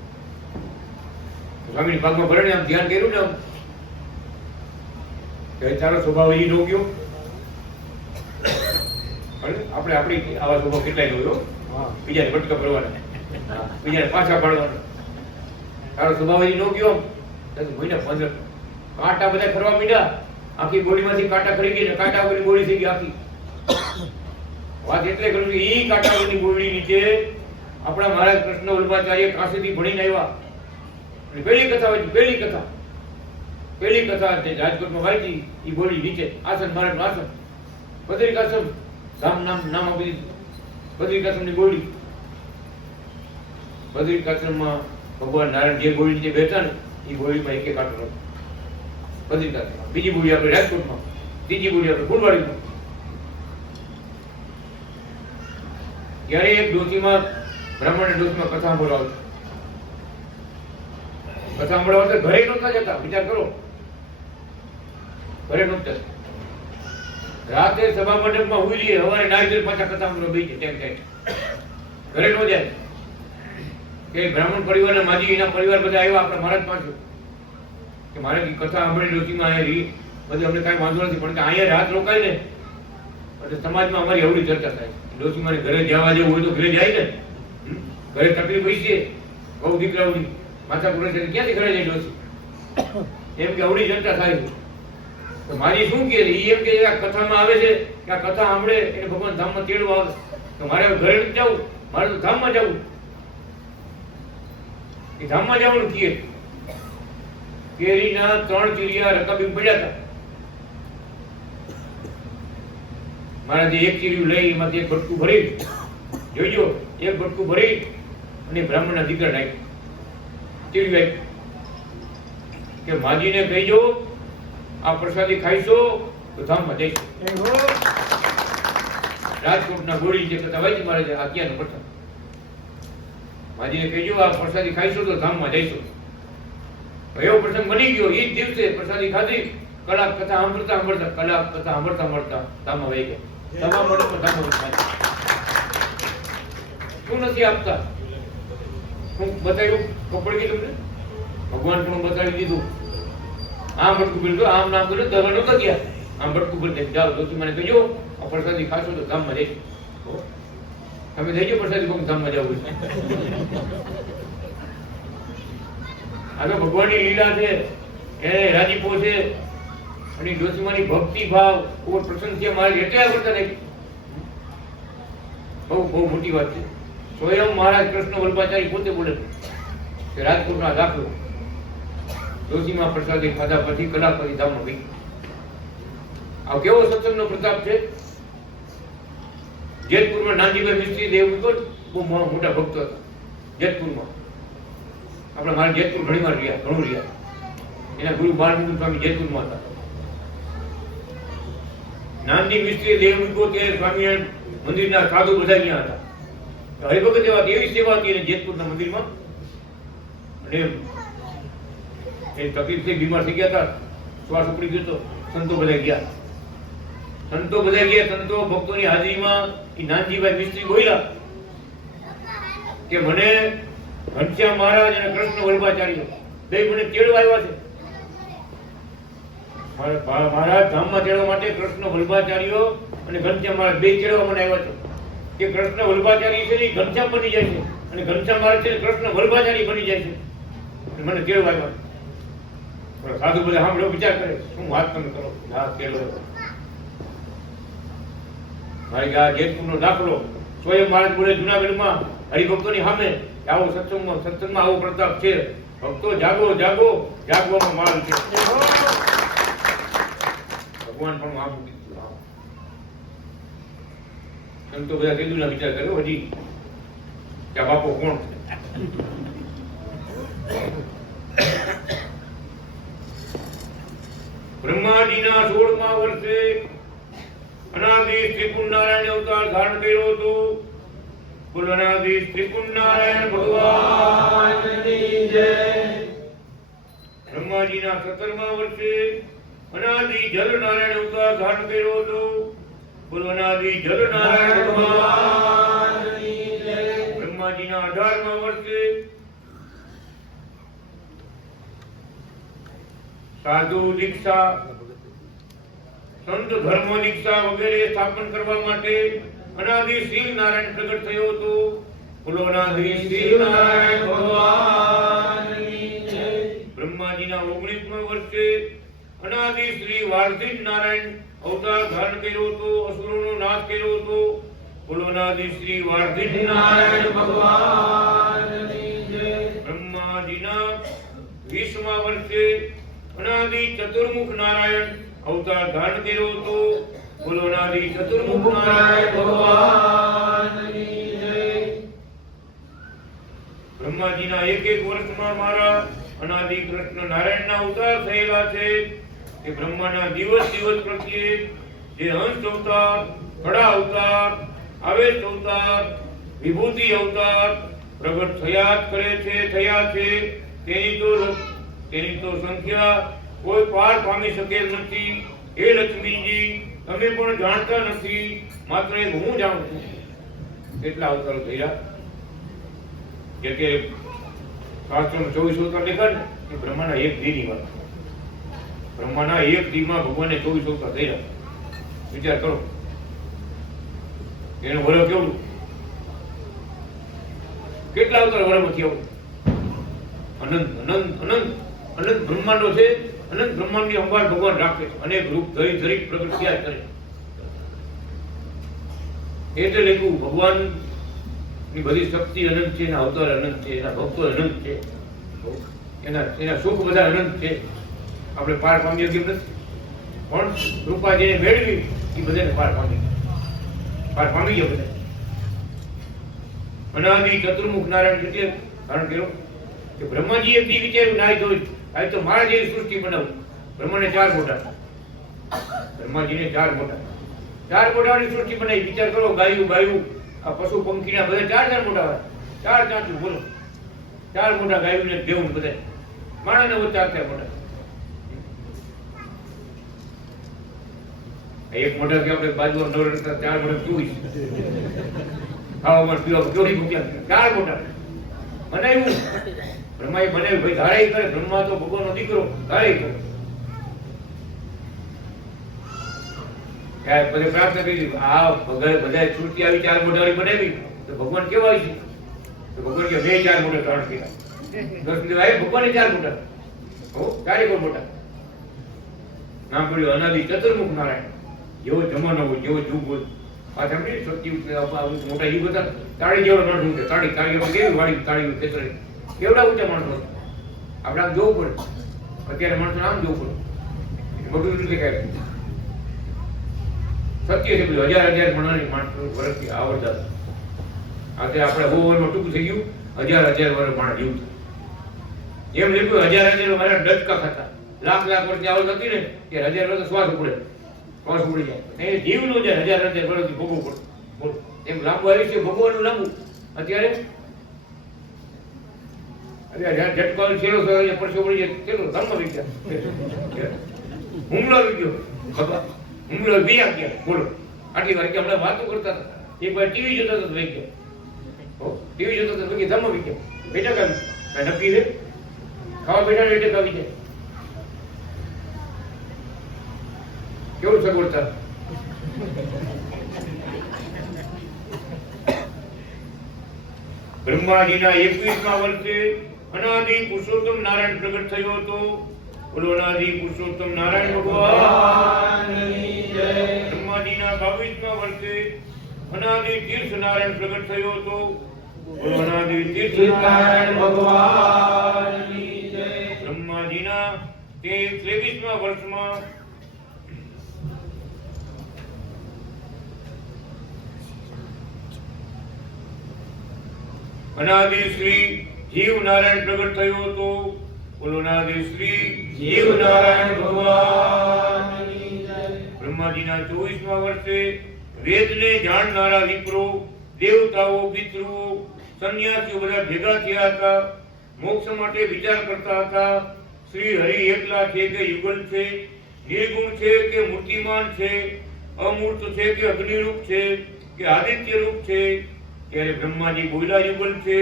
સ્વામીની પાઘમાં ભરાણી આમ ધ્યાન કર્યું ને આમ કે તારો સ્વભાવ એ નો ગયો. આપણે આપણી આવા સ્વભાવ કેટલાય નો ગયો, બીજાને ભટકા ભરવાના, બીજાને પાછા પાડવાના. તારો સ્વભાવ એ નો ગયો. મહિના 15 કાંટા બધા ફરવા મીડ્યા, આખી બોડીમાંથી કાંટા ખરી ગઈ ને કાંટા વગરની બોડી થઈ ગઈ આખી. વાત એટલે કરું કે ઈ કાંટા વગરની બોડી નીચે આપણા મહારાજ કૃષ્ણ વલ્લભાચાર્ય કાશીથી ભણીને આવ્યા. અને પહેલી કથા જે રાજકોટમાં વાંચી એ બોલી નીચે આસન, મહારાજનું આસન, બદ્રિકાશ્રમ નામ આપી દીધું. બદ્રિકાશ્રમની બોડી. બદ્રિકાશ્રમમાં ભગવાન નારાયણ જે બોડી નીચે બેઠા ને એ બોડીમાં એક કાંટો હતો બદ્રિકાશ્રમમાં. બીજી બોડી આપણે રાજકોટમાં, ત્રીજી બોડી આપણે ફૂલવાડીમાં. ત્યારે એક ડોશીમાં બ્રાહ્મણ ડોશીમાં કથા સાંભળવા તો ઘરે નહોતા જતા. વિચાર કરો, ઘરે નહોતા. રાતે સભા મંડપમાં હુઈ જઈએ, સવારે નાઈ પાછા કથા સાંભળવા બેસી જાય. ઘરે ન જાય કે બ્રાહ્મણ પરિવારના માજી એના પરિવાર બધા આવ્યા આપણા મહારાજ પાસે કે મારે કથા સાંભળી ડોશીમાં અહીંયા બધું અમને કાંઈ વાંધો નથી, પણ અહીંયા રાત રોકાય ને એટલે સમાજમાં અમારી અવળી ચર્ચા થાય. ડોશી મારે ઘરે જવા જેવું હોય તો ઘરે જાય ને, ઘરે તકલીફ હોય છે બહુ દીકરાઓની માથા પૂરે છે, ક્યાંથી ઘરે જાય ડોશી? એમ કે અવળી ચર્ચા થાય છે. તો મારી શું કે એમ કે આ કથામાં આવે છે કે આ કથા સાંભળે એને ભગવાન ધામમાં તેડવા આવે. તો મારે ઘરે નથી જવું, મારે તો ધામમાં જવું. એ ધામમાં જવાનું કહે. કેરીના 3 ચીરિયા રકાબી પડ્યા હતા. મારાથી એક ચીરિયું લઈ એમાંથી એક બટકું ભરી, જોઈજો, એક બટકું ભરી અને બ્રાહ્મણના દીકરા નાખી ચીરિયું આપી કે માજીને કહીજો આ પ્રસાદી ખાઈશો તો ધામમાં જઈશું. રાજકોટના ગોળી જે કથા વાંચી મારે છે આજ્ઞાનો પ્રસંગ. માજીને કહીજો આ પ્રસાદી ખાઈશો તો ધામમાં જઈશું. એવો પ્રસંગ બની ગયો. એ જ દિવસે પ્રસાદી ખાધી, કલાક કથા સાંભળતા ધામમાં વહી ગયા. તમામ મંડપમાં ધામમાં શું નથી આપતા? હું બતાવ્યું કપડ ગઈ તમને ભગવાન પણ બતાવી દીધું. આમ ભટકું બોલતો, આમ નામ કર્યું, દવા નહોતા ગયા. આમ ભટકું બોલતે જાઓ તો મને કહેજો આ પ્રસાદી ખાશો તો ધામમાં જઈશું. તમે જઈજો પ્રસાદી કોમ ધામમાં જવું છે. આ તો ભગવાનની લીલા છે, એને રાજીપો છે. અને ડોશીમાની ભક્તિ ભાવ ઉપર પ્રસન્ન થયા મારે એટલે આવડતા નહીં. બહુ મોટી વાત છે. સ્વયં મહારાજ કૃષ્ણ વલ્લભાચાર્ય પોતે બોલે કે રાજકોટના દાખલો ડોશીમાં પ્રસાદી ખાધા પછી કલાક પછી ધામમાં ગઈ. આ કેવો સત્સંગનો પ્રતાપ છે. જેતપુરમાં નાનજીભાઈ મિસ્ત્રી દેવ બહુ મોટા ભક્તો હતા. જેતપુરમાં આપણે મારા જેતપુર ઘણી વાર ઘણું રહ્યા. એના ગુરુ બાલમુકુંદ સ્વામી જેતપુરમાં હતા. નાનજી મિસ્ત્રી દેવ તે સ્વામિનારાયણ મંદિરના સાધુ બધા અહીંયા હતા. હરિભગત એવા એવી સેવા હતી એને જેતપુરના મંદિરમાં, અને એ તકલીફથી બીમાર થઈ ગયા હતા, શ્વાસ ઉપડી ગયો હતો. સંતો બધા ગયા, સંતો ભક્તોની હાજરીમાં એ નાનજીભાઈ મિસ્ત્રી બોલ્યા કે મને ઘનશ્યામ મહારાજ અને કૃષ્ણ વલ્લભાચાર્ય બે મને તેડવા આવ્યા છે. મહારાજ ધામમાં તેડવા માટે કૃષ્ણ વલ્લભાચાર્ય અને ઘનશ્યામ મહારાજ બે તેડવા મને આવ્યા છે કે કૃષ્ણ વલ્લભાચાર્ય છે એ ઘનશ્યામ બની જાય છે અને ઘનશ્યામ મહારાજ છે એ કૃષ્ણ વલ્લભાચાર્ય બની જાય છે. મને તેડવા આવ્યા. સાધુ બધા સાંભળો, વિચાર કરે શું વાત તમે કરો. હા, તેડવા મારી આ જેતપુરનો દાખલો સ્વયં મહારાજ બોલે જુનાગઢમાં હરિભક્તોની સામે આવો સત્સંગમાં આવો પ્રતાપ છે. ભક્તો જાગો જાગો, જાગવાનો માલ છે. ભગવાન પણ આપું કીધું. સંતો બધા તેદુના વિચાર કર્યો હજી કે આ બાપો કોણ છે. બ્રહ્માજીના 16મા વર્ષે અનાદિ ત્રિપુર નારાયણ અવતાર ધારણ કર્યો હતો. બોલો અનાદિ ત્રિપુર નારાયણ ભગવાનની જય. બ્રહ્માજીના 17મા વર્ષે અનાદિ જલ નારાયણ અવતાર ધારણ કર્યો હતો. બોલો અનાદિ જલ નારાયણ ભગવાનની જય. બ્રહ્માજીના 18મા વર્ષે સાધુ દીક્ષા, સંત ધર્મ દીક્ષા વગેરે સ્થાપન કરવા માટે અનાદિ શ્રી નારાયણ પ્રગટ થયો હતો. બોલો અનાદિ શ્રી નારાયણ ભગવાનની જય. બ્રહ્માજીના 19મા વર્ષે અનાદિ શ્રી વાર્ષિક નારાયણ અવતાર ધારણ કર્યો હતો. અસુરોનો નાશ કર્યો હતો. બોલો અનાદિ શ્રી વાર્ષિક નારાયણ ભગવાનની જય. બ્રહ્માજીના 20મા વર્ષે અનાદિ ચતુર્મુખ નારાયણ અવતાર ધારણ કર્યો હતો. બોલો અનાદિ ચતુર્મુખ નારાયણ ભગવાનની જય. બ્રહ્માજીના એક વર્ષમાં મારા અનાદિ કૃષ્ણ નારાયણના અવતાર થયેલા છે. એ બ્રહ્માના દિવસ પ્રત્યે જે હંસ અવતાર, કડા અવતાર, આવેશ અવતાર, વિભૂતિ અવતાર પ્રગટ થયા છે. તેની તો સંખ્યા કોઈ પાર પામી શકેલ નથી. હે લક્ષ્મીજી, તમે પણ જાણતા નથી, માત્ર એક હું જાણું છું. કેટલા અવતારો થયા? જે કે શાસ્ત્રમાં 24 અવતાર લખ્યા ને, એ બ્રહ્માના એક દીની વાત. બ્રહ્માના એક દીમાં ભગવાને 24 અવતાર થયા. વિચાર કરો એનું વરહ કેવડું, કેટલા અવતાર વરહમાંથી આવું. અનંત અનંત અનંત અનંત બ્રહ્માંડો છે. અનંત બ્રહ્માંડની સંભાળ ભગવાન રાખે છે. અનેક રૂપ ધરી પ્રગટ થયા કરે. એટલે લખ્યું ભગવાનની બધી શક્તિ અનંત છે, એના અવતાર અનંત છે, એના ભક્તો અનંત છે, એના સુખ બધા અનંત છે. આપણે પાર પામીએ કેમ નથી? પણ કૃપા જેને મેળવી એ બધાને પાર પામી ગયા બધા. અનાદિ ચતુર્મુખ નારાયણ એટલે ધારણ કર્યો કે બ્રહ્માજી એક દી વિચાર્યું નાય જોઈ આ તો મારા જેવી સૃષ્ટિ બનાવું. બ્રહ્માને 4 મોટા, બ્રહ્માજીને 4 મોટાની સૃષ્ટિ બનાવી. વિચાર કરો, ગાયું બાયું આ પશુ પંખીના બધા 4 મોટા હોય. 4 ચાચું બોલો, 4 મોટા ગાયું ને દેવું બધા માણસને 4 મોટા. એક મોટા કે આપણે બાજુમાં નવરત્ન 4 મોટા કેવું ખાવામાં પીવા કેવડી મૂક્યા 4 મોટા બનાવ્યું. બ્રહ્માએ બનાવ્યું. ભાઈ ધારાઈ કરે. બ્રહ્મા તો ભગવાનનો દીકરો, ધારાઈ કરે. ત્યારે પછી પ્રાર્થના કરી આ બધા સૃષ્ટિ આવી 4 મોટાવાળી બનાવી તો ભગવાન કેવા છે? તો ભગવાન કે મેં 4 મોટા ધારણ કર્યા. 10 દિવસ આવે ભગવાને 4 મોટા. હો 4 મોટા નામ પડ્યું અનાદિ ચતુર્મુખ નારાયણ. જેવો જમાનો હોય, જેવો યુગ હોય. આ તમને શક્તિ મોટા યુગ હતા. તાળી જેવો માણસ ઊંચે, તાળી કેવી વાળી તાળી ખેતરે કેવડા ઊંચા માણસો. આપણે આમ જોવું પડે. અત્યારે માણસો આમ જોવું પડે. મોટું રીતે કાંઈ સત્ય છે બધું. 1000 મણાની માણસો વર્ષથી આવડતા. આજે આપણે બહુ વર્ષમાં ટૂંકું થઈ ગયું. 1000 વર્ષ માણસ જીવ એમ લખ્યું. 1000 મારા ડચકા ખાતા. લાખ વર્ષથી આવડ હતી ને કે 1000 વર્ષ શ્વાસ ઉપડે, શ્વાસ ઉડી જાય. એ જીવનું છે 1000 વર્ષથી ભોગવવું પડે. એમ લાંબુ આવી છે ભગવાનનું લાંબુ. અત્યારે જ્યાં ઝટકો છેલ્લો થયો પરસો પડી જાય કેટલો ધર્મ વિજ્ઞાન હુમલો આવી ગયો બાબા હુમલો બીજા ગયા બોલો આટલી વાર કે હમણાં વાતો કરતા હતા એક વાર ટીવી જોતા હતા વહી ગયા ટીવી જોતા હતા વહી ધર્મ વિજ્ઞાન બેઠક આવી કઈ નક્કી છે ખાવા બેઠા બેઠક આવી જાય કેવું સગવડતા બ્રહ્માજીના 21મા વર્ષે અનાદિ પુરુષોત્તમ નારાયણ પ્રગટ થયો હતો. બોલો અનાદિ પુરુષોત્તમ નારાયણ ભગવાનની જય. બ્રહ્માજીના 22મા વર્ષે અનાદિ તીર્થ નારાયણ પ્રગટ થયો હતો. બોલો અનાદિ તીર્થ નારાયણ ભગવાનની જય. બ્રહ્માજીના 23મા વર્ષમાં અનાદિ શ્રી જીવ નારાયણ પ્રગટ થયો હતો. બોલો અનાદિ શ્રી જીવ નારાયણ ભગવાનની જય. બ્રહ્માજીના 24મા વર્ષે વેદને જાણનારા વિપ્રો, દેવતાઓ, પિતૃઓ, સંન્યાસીઓ બધા ભેગા થયા હતા. મોક્ષ માટે વિચાર કરતા હતા. શ્રી હરિ એકલા છે કે યુગલ છે, નિર્ગુણ છે કે મૂર્તિમાન છે, અમૂર્ત છે કે અગ્નિરૂપ છે કે આદિત્ય રૂપ છે. ત્યારે બ્રહ્માજી બોલ્યા યુગલ છે,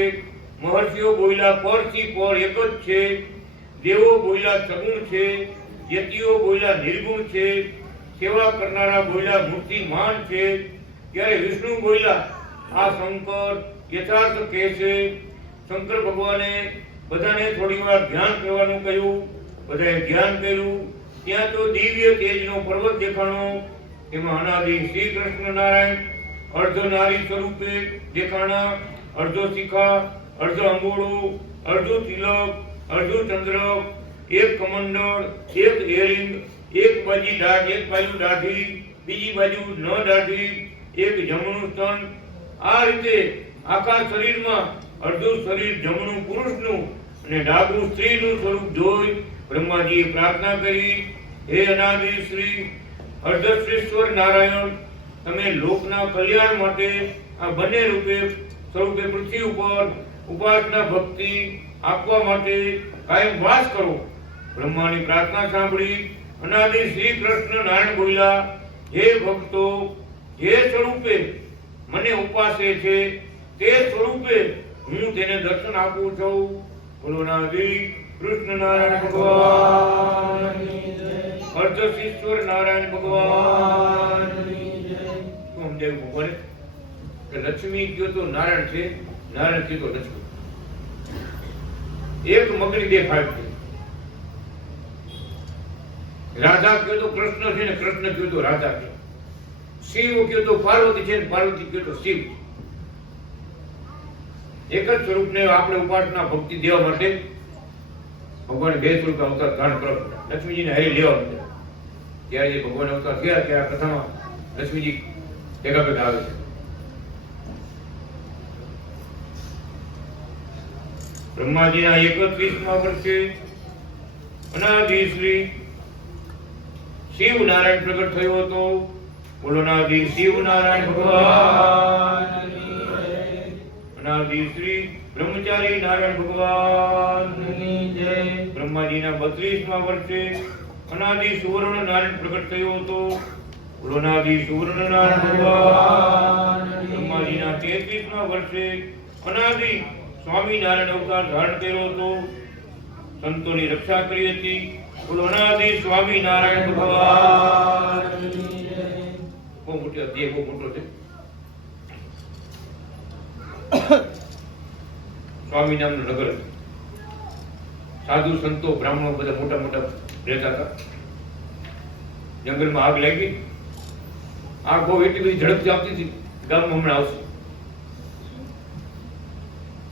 મહર્ષિઓ બોલ્યા પરથી પર એક જ છે, દેવો બોલ્યા સગુણ છે, યતિઓ બોલ્યા નિર્ગુણ છે, સેવા કરનારા બોલ્યા મૂર્તિમાન છે. ત્યારે વિષ્ણુ બોલ્યા આ શંકર યથાર્થ કહે છે. શંકર ભગવાને બધાને થોડી વાર ધ્યાન કરવાનું કહ્યું. બધાએ ધ્યાન કર્યું. ત્યાં તો દિવ્ય તેજનો પર્વત દેખાણો. એમાં અનાદિ શ્રી કૃષ્ણ નારાયણ અર્ધ નારી સ્વરૂપે દેખાણા. અર્ધો શિખા, અર્ધ અંગોળો, અર્ધું તિલક, અર્ધું ચંદ્ર, એક કમંડળ, એક એરિંગ, એક બાજુ દાઢી, બીજી બાજુ ન દાઢી, એક જમણું સ્તન. આ રીતે આખા શરીરમાં અર્ધું શરીર જમણું પુરુષનું અને ડાબું સ્ત્રીનું સ્વરૂપ જોઈ બ્રહ્માજીએ પ્રાર્થના કરી, હે અનાદિ શ્રી અર્ધશ્રેષ્ઠ નારાયણ, તમે લોકના કલ્યાણ માટે આ બંને સ્વરૂપે પૃથ્વી ઉપર ઉપાસના ભક્તિ આપવા માટે કાયમ વાસ કરો. બ્રહ્માની પ્રાર્થના સાંભળી અનાદિ શ્રી કૃષ્ણ નારાયણ બોલ્યા, હે ભક્તો, જે સ્વરૂપે મને ઉપાસે છે તે સ્વરૂપે હું તેને દર્શન આપું છું. બોલો અનાદિ કૃષ્ણ નારાયણ ભગવાનની જય. અર્ધશીશ્વર નારાયણ ભગવાનની જય. સમજાયું ભગવાને કે લક્ષ્મી કયો તો નારાયણ છે, નારાયણ કયો તો લક્ષ્મી. એક મગની બે ભાગ છે. રાધા કયો તો કૃષ્ણ છે ને કૃષ્ણ કયો તો રાધા છે. શિવ કયો તો પાર્વતી છે ને પાર્વતી કયો તો શિવ. એક જ સ્વરૂપને આપણે ઉપાસના ભક્તિ દેવા માટે ભગવાન બે સ્વરૂપ અવતાર ધારણ કરો. લક્ષ્મીજીને હરી લેવા માટે ત્યારે જે ભગવાન અવતાર થયા ત્યારે આ કથામાં લક્ષ્મીજી ભેગા ભેગા આવે છે. બ્રહ્માજીના 31મા વર્ષે અનાદિ શ્રી શિવ નારાયણ પ્રગટ થયો હતો. બોલો અનાદિ શિવ નારાયણ ભગવાનની જય. અનાદિ શ્રી બ્રહ્મચારી નારાયણ ભગવાનની જય. બ્રહ્માજીના 32મા વર્ષે અનાદિ સુવર્ણ નારાયણ પ્રગટ થયો હતો. બોલો અનાદિ સુવર્ણ નારાયણ ભગવાન. બ્રહ્માજીના 33મા વર્ષે અનાદિ સ્વામિનારાયણ અવતાર ધારણ કર્યો હતો. સંતોની રક્ષા કરી હતી. બોલો અનાદિ સ્વામિનારાયણ ભગવાનની જય. બહુ મોટો દેહ, બહુ મોટો છે. સ્વામી નામનું નગર હતું. સાધુ સંતો બ્રાહ્મણો બધા મોટા મોટા રહેતા હતા. જંગલમાં આગ લાગી. આગ બહુ એટલી બધી ઝડપથી આવતી હતી, ગામમાં હમણાં આવશે.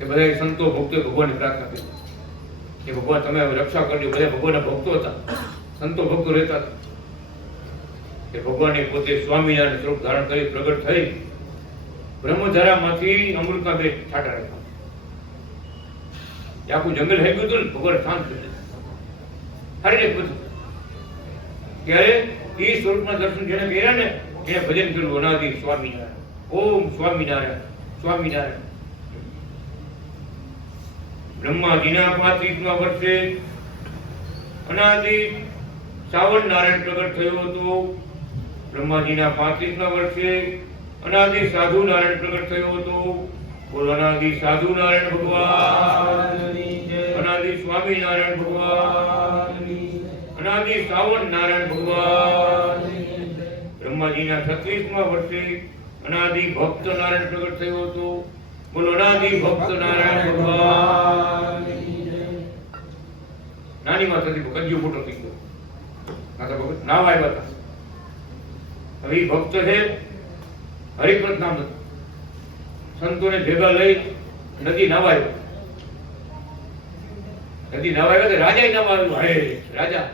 એ બધા સંતો ભક્તો ભગવાનની પ્રાર્થના કરી કે ભગવાન તમે હવે રક્ષા કરજો. બધા ભગવાનના ભક્તો હતા, સંતો ભક્તો રહેતા હતા. કે ભગવાને પોતે સ્વામિનારાયણ સ્વરૂપ ધારણ કરી પ્રગટ થઈ બ્રહ્મધારામાંથી અમૃતના બે છાંટા રાખ્યા. આખું જંગલ થઈ ગયું હતું ને, ભગવાન શાંત કરી હરીને બધું. ત્યારે એ સ્વરૂપના દર્શન જેને કર્યા ને એને ભજન કર્યું અનાદિ સ્વામિનારાયણ, ઓમ સ્વામિનારાયણ, સ્વામિનારાયણ. બ્રહ્માજીના 35મા વર્ષે અનાદિ સાવન નારાયણ પ્રગટ થયો હતો. બ્રહ્માજીના 35મા વર્ષે અનાદિ સાધુ નારાયણ પ્રગટ થયો હતો. બોલો અનાદિ સાધુ નારાયણ ભગવાન, અનાદિ સ્વામી નારાયણ ભગવાન, અનાદિ સાવન નારાયણ ભગવાન. બ્રહ્માજીના 36મા વર્ષે અનાદિ ભક્ત નારાયણ પ્રગટ થયો હતો. બોલો અનાદિ ભક્ત નારાયણ ભગવાન. નાની માતાજી કંજુ મોટો થઈ ગયો. માતા ભગત નામ આવ્યા હતા. હવે ઈ ભક્ત છે, હરિપ્રદ નામ હતું. સંતોને ભેગા લઈ નદી નાવાયો. નદી નાવાયો તો રાજા નામ આવ્યું. હે રાજા,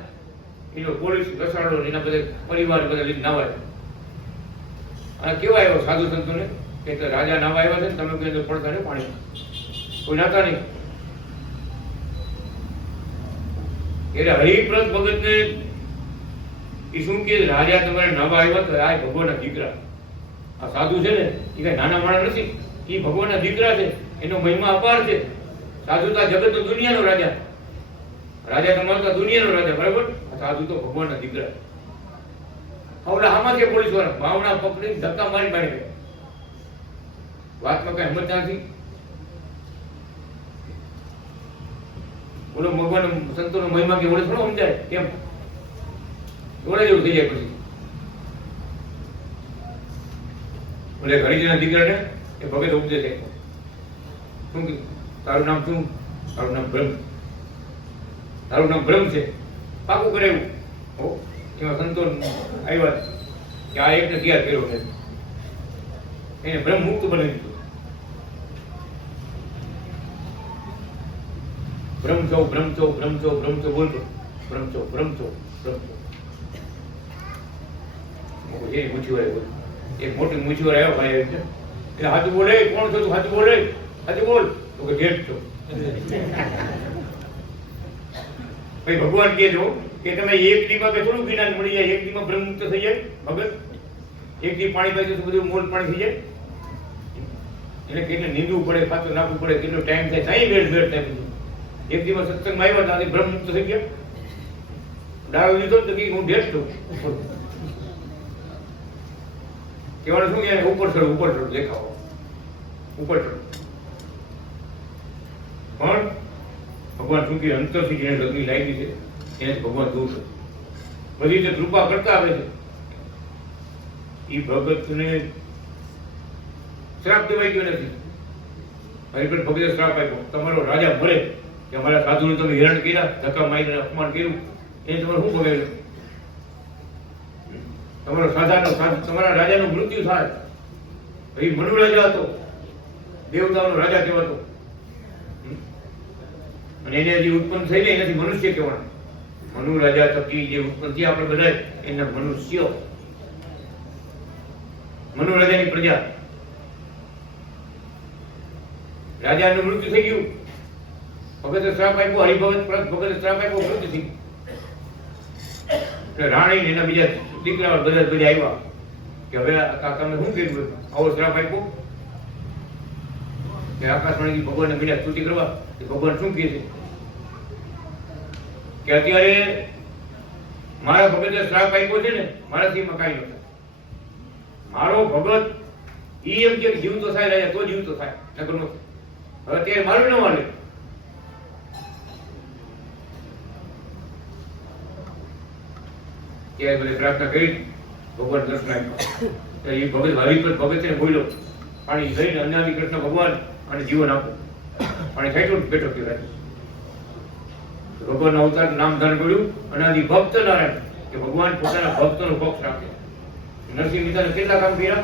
એનો પોલીસ ઘસાડો એના બધા પરિવાર બધા લઈને નાવાયો. આ કેવા આવ્યો સાધુ સંતોને કે રાજા નાવા આવ્યા છે, તમે કોઈ પડતા નહીં પાણી, કોઈ નાતા નહીં. એટલે હરિપ્રદ ભગતને એ શું કે રાજા તમારે નાવા આવ્યા તો આ ભગવાનના દીકરા. આ સાધુ છે ને એ કઈ નાના માણસ નથી, એ ભગવાનના દીકરા છે, એનો મહિમા અપાર છે. સાધુ તો જગત દુનિયાનો રાજા, રાજા તમારો તો દુનિયાનો રાજા, બરાબર. સાધુ તો ભગવાનના દીકરા. હવે આમાં છે પોલીસ વાળા ભાવના પકડી ધક્કા મારી મારી ગયા. વાતમાં કઈ હિંમત નથી. બોલો ભગવાન સંતોનો મહિમા કે ઓળે થોડો સમજાય કેમ? ઓળે જેવું થઈ જાય. પછી બોલે હરિજનના દીકરાને એ ભગત ઉપદેશ આપ્યો. શું કીધું? તારું નામ શું? તારું નામ બ્રહ્મ. તારું નામ બ્રહ્મ છે, પાકું કરે એવું. હો એમાં સંતો આવ્યા કે આ એકને તૈયાર કર્યો છે, એને બ્રહ્મ મુક્ત બનાવી દીધું. બ્રહ્મ છો બ્રહ્મ છો બ્રહ્મ છો બ્રહ્મ છો બોલતો, બ્રહ્મ છો બ્રહ્મ છો બ્રહ્મ છો. એ મૂછીવાર બોલ, એક મોટી મૂછીવાર આવ્યો ભાઈ એટલે હાથું બોલે, કોણ છો તું? હાથું બોલે, હાથું બોલ. તો કે જેઠ છો. ભાઈ ભગવાન કહે છો કે તમે એક દીમાં કે થોડું જ્ઞાન મળી જાય, એક દીમાં બ્રહ્મ મુક્ત થઈ જાય. ભગત એક દી પાણી પાઈ તો બધું મોલ પાણી થઈ જાય. એને કેટલે નીંદવું પડે, ખાતું નાખવું પડે, કેટલો ટાઈમ થાય, સાઈ વેળ વેળ થાય બધું. એક દિવસ સત્સંગમાં આવ્યા ત્યાંથી બ્રહ્મ મુક્ત થઈ ગયા. દારૂ લીધો તો કે હું ઢેર છું. કહેવાનું શું કે ઉપર ચડ દેખાવો, ઉપર ચડ. પણ ભગવાન શું કે અંતરથી જેને લગ્ન લાગી છે એને ભગવાન દૂર છે. બધી રીતે કૃપા કરતા આવે છે. એ ભગતને શ્રાપ દેવાઈ ગયો નથી. હરિભટ ભગતે શ્રાપ આપ્યો, તમારો રાજા મરે કે અમારા સાધુને તમે હેરાન કર્યા, ધક્કા મારીને અપમાન કર્યું, એ તમારે શું ભોગવ્યું? તમારો તમારા રાજાનું મૃત્યુ થાય. એ મનુ રાજા હતો, દેવતાઓનો રાજા કહેવાતો, અને એને જે ઉત્પન્ન થઈ ને એનાથી મનુષ્ય કહેવાના. મનુ રાજા થકી જે ઉત્પન્ન થયા આપણે બધા એના મનુષ્ય. મનુ રાજાની પ્રજા. રાજાનું મૃત્યુ થઈ ગયું, ભગતે શ્રાપ આપ્યો, હરિભગત ભગતે શ્રાપ આપ્યો, મૃત્યુ થઈ ગયું. રાણી એના બીજા દીકરા બધા આવ્યા કે હવે તમે શું કર્યું? આવો શ્રાપ આપ્યો કે આકાશવાણી ભગવાનને બીજા સ્તુતિ કરવા. ભગવાન શું કહે છે કે અત્યારે મારા ભગતે શ્રાપ આપ્યો છે ને, મારાથી એમાં કાંઈ ન થાય. મારો ભગત ઈ એમ કે જીવ તો થાય રાજા, તો જીવ તો થાય, નકર નો. હવે અત્યારે મારું ન માને. ત્યારે બધે પ્રાર્થના કરી, ભગવાન દર્શન આપ્યા. એ ભગત હરિભટ ભગતને બોલ્યો, પાણી લઈને અનાદિ કૃષ્ણ ભગવાન અને જીવન આપો. પાણી ખાઈટો બેઠો કહેવાય. ભગવાનના અવતાર નામ ધારણ કર્યું અનાદિ ભક્ત નારાયણ, કે ભગવાન પોતાના ભક્તનો પક્ષ રાખે. નરસિંહ મહેતાને કેટલા કામ કર્યા?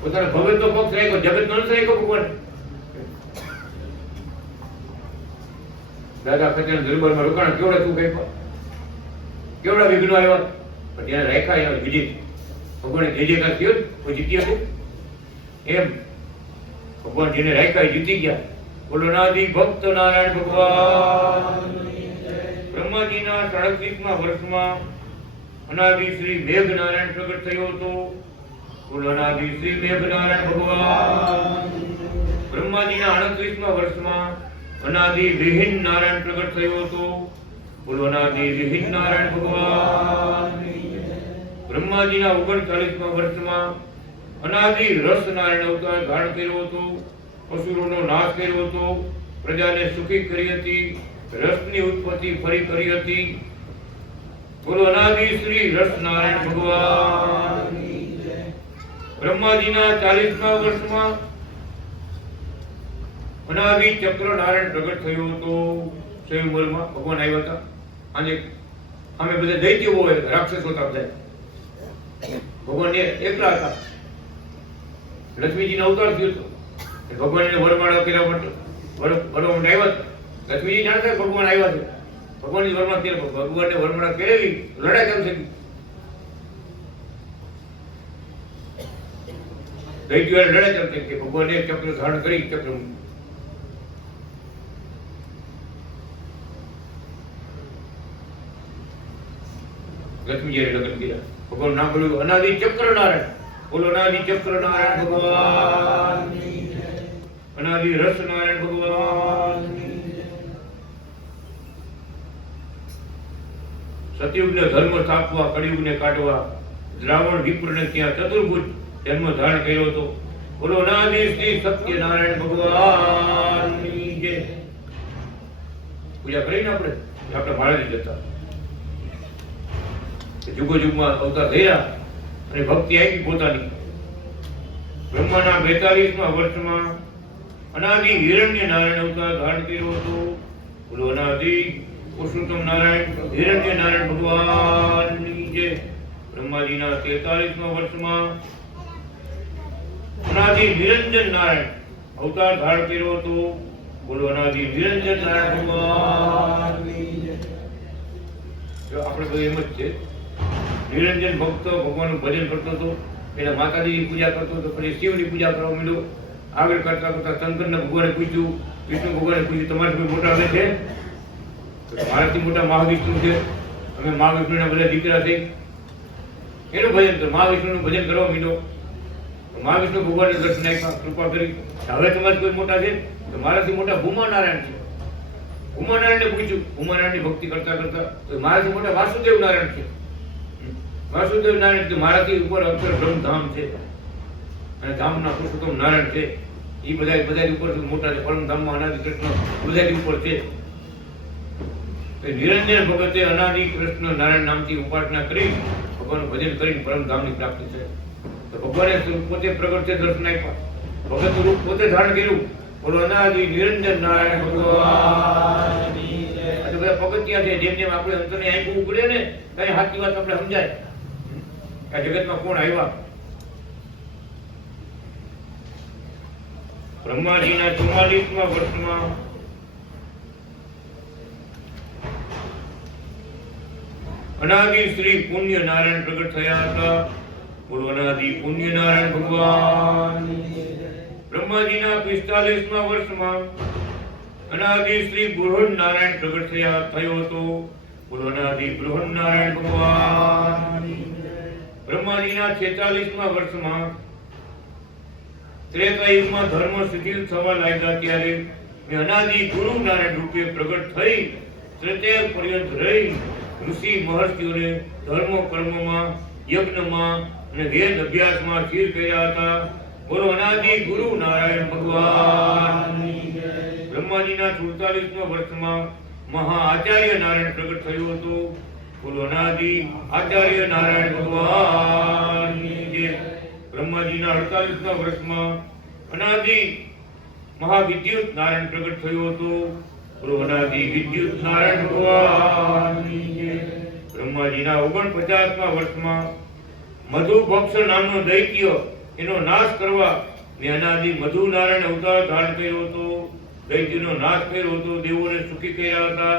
પોતાના ભગતનો પક્ષ રાખ્યો, જગતનો નથી રાખ્યો ભગવાન. દાદા ખચરના દરબારમાં રોકાણ કેવડા તું કઈ કેવડા વિઘ્નો આવ્યા, પણ ત્યાં રાખ્યા એના વિજય. ભગવાને જે જે કાંઈ થયો કોઈ જીત્યા છે એમ. ભગવાન જેને રાખ્યા એ જીતી ગયા. બોલો અનાદિ ભક્ત નારાયણ ભગવાન. બ્રહ્માજીના 37મા વર્ષમાં અનાદિ શ્રી મેઘનારાયણ પ્રગટ થયો હતો. બોલો અનાદિ શ્રી મેઘનારાયણ ભગવાન. બ્રહ્માજીના 38મા વર્ષમાં અનાદિ વિહીન નારાયણ પ્રગટ થયો હતો. બોલો અનાદિ વિહીન નારાયણ ભગવાન. બ્રહ્માજીના 39મા વર્ષમાં અનાદિ રસ નારાયણ અવતાર ધારણ કર્યો હતો. અસુરોનો નાશ કર્યો હતો. પ્રજાને સુખી કરી હતી. રસની ઉત્પત્તિ ફરી કરી હતી. બોલો અનાદિ શ્રી રસ નારાયણ ભગવાન. બ્રહ્માજીના 40મા વર્ષમાં અનાદિ ચક્ર નારાયણ પ્રગટ થયો હતો. સ્વયંવરમાં ભગવાન આવ્યા હતા. અને અમે બધા દૈત્યો હોય, રાક્ષસો હતા બધા. ભગવાન એકલા હતા. લક્ષ્મીજીનો અવતાર થયો હતો. ભગવાનને વરમાળા કર્યા માટે આવ્યા હતા. લક્ષ્મીજી જાણતા ભગવાન આવ્યા છે. ભગવાનની વરમાળા કર્યા, ભગવાનને વરમાળા કરેલી લડાઈ ચાલુ થઈ. દૈત્યોએ લડાઈ ચાલુ થઈ કે ભગવાને ચક્ર ધારણ કરી ચક્ર લક્ષ્મીજીએ લગ્ન કર્યા. ભગવાન નામ બોલ્યું અનાદિ ચક્ર નારાયણ. બોલો અનાદિ ચક્ર નારાયણ ભગવાન. અનાદિ રસ નારાયણ ભગવાન. સતયુગને ધર્મ સ્થાપવા, કળિયુગને કાઢવા દ્રાવણ વિપ્રને ત્યાં ચતુર્ભુજ જન્મ ધારણ કર્યો હતો. બોલો અનાદિ શ્રી સત્યનારાયણ ભગવાનની જય. પૂજા કરીને આપણે માળાથી જતા યુગો યુગમાં અવતાર થયા અને ભક્તિ આવી પોતાની. બ્રહ્માના 42મા વર્ષમાં અનાદિ હિરણ્ય નારાયણ અવતાર ધારણ કર્યો હતો. બોલો અનાદિ પુરુષોત્તમ નારાયણ હિરણ્ય નારાયણ ભગવાનની જય. બ્રહ્માજીના 43મા વર્ષમાં અનાદિ નિરંજન નારાયણ અવતાર ધારણ કર્યો હતો. બોલો અનાદિ નિરંજન નારાયણ ભગવાનની જય. આપણે બધું એમ જ છે. નિરંજન ભક્ત ભગવાનનું ભજન કરતો હતો. પેલા માતાજીની પૂજા કરતો હતો, પછી શિવની પૂજા કરવા માંડ્યો. આગળ કરતા કરતા શંકરને ભગવાને પૂછ્યું, વિષ્ણુ ભગવાને પૂછ્યું તમારે કોઈ મોટા આવે છે? મારાથી મોટા મહાવિષ્ણુ છે. અમે મહાવિષ્ણુના બધા દીકરા છે. એનું ભજન કરો. મહાવિષ્ણુનું ભજન કરવા માંડ્યો. મહાવિષ્ણુ ભગવાનને દર્શન આપ્યા, કૃપા કરી. હવે તમારે કોઈ મોટા છે? તો મારાથી મોટા ભૂમાનારાયણ છે. ભૂમાનારાયણને પૂછ્યું. ભૂમાનારાયણની ભક્તિ કરતા કરતા તો મારાથી મોટા વાસુદેવ નારાયણ છે. વાસુદેવ નારાયણ કે મારાથી ઉપર અક્ષર બ્રહ્મધામ છે અને ધામના પુરુષોત્તમ નારાયણ છે. એ બધા ઉપર મોટા છે. પરમધામમાં અનાદિ કૃષ્ણ બધાથી ઉપર છે. નિરંજન ભગતે અનાદિ કૃષ્ણ નારાયણ નામથી ઉપાસના કરી ભગવાનનું ભજન કરીને પરમધામની પ્રાપ્તિ છે. તો ભગવાને પોતે પ્રગટ છે, દર્શન આપ્યા. ભગત રૂપ પોતે ધારણ કર્યું. બોલો અનાદિ નિરંજન નારાયણ ભગવાન. બધા પગથિયા છે. જેમ જેમ આપણે અંતરની આંખ ઉગડે ને કઈ સાચી વાત આપણે સમજાય આ જગતમાં કોણ આવ્યા. બ્રહ્માજીના 44મા વર્ષમાં અનાદિ શ્રી પુણ્ય નારાયણ પ્રગટ થયા હતા. બોલો અનાદિ પુણ્ય નારાયણ ભગવાન. બ્રહ્માજીના 45મા વર્ષમાં અનાદિ શ્રી બૃહદ નારાયણ પ્રગટ થયો હતો. બોલો અનાદિ બૃહદ નારાયણ ભગવાન. બ્રહ્માજીના 46મા વર્ષમાં ત્રેતાયુગમાં ધર્મ શિથિલ થવા લાગ્યા ત્યારે અનાદિ ગુરુ નારાયણ રૂપે પ્રગટ થઈ ત્રેતાયુગ પર્યંત રહી ઋષિ મહર્ષિઓને ધર્મ કર્મમાં, યજ્ઞમાં અને વેદ અભ્યાસમાં સ્થિર કર્યા હતા. બોલો અનાદિ ગુરુ નારાયણ ભગવાન. બ્રહ્માજીના 47મા વર્ષમાં મહા આચાર્ય નારાયણ પ્રગટ થયો હતો. બોલો અનાદિ આચાર્ય નારાયણ ભગવાન. બ્રહ્માજીના 48મા વર્ષમાં અનાદિ મહાવિદ્યુત નારાયણ પ્રગટ થયો હતો. બોલો અનાદિ વિદ્યુત નારાયણ ભગવાન. બ્રહ્માજીના 49મા વર્ષમાં મધુભક્ષ નામનો દૈત્ય એનો નાશ કરવા અનાદિ મધુ નારાયણ અવતાર ધારણ કર્યો હતો. દૈત્યનો નાશ કર્યો હતો. દેવોને સુખી કર્યા હતા.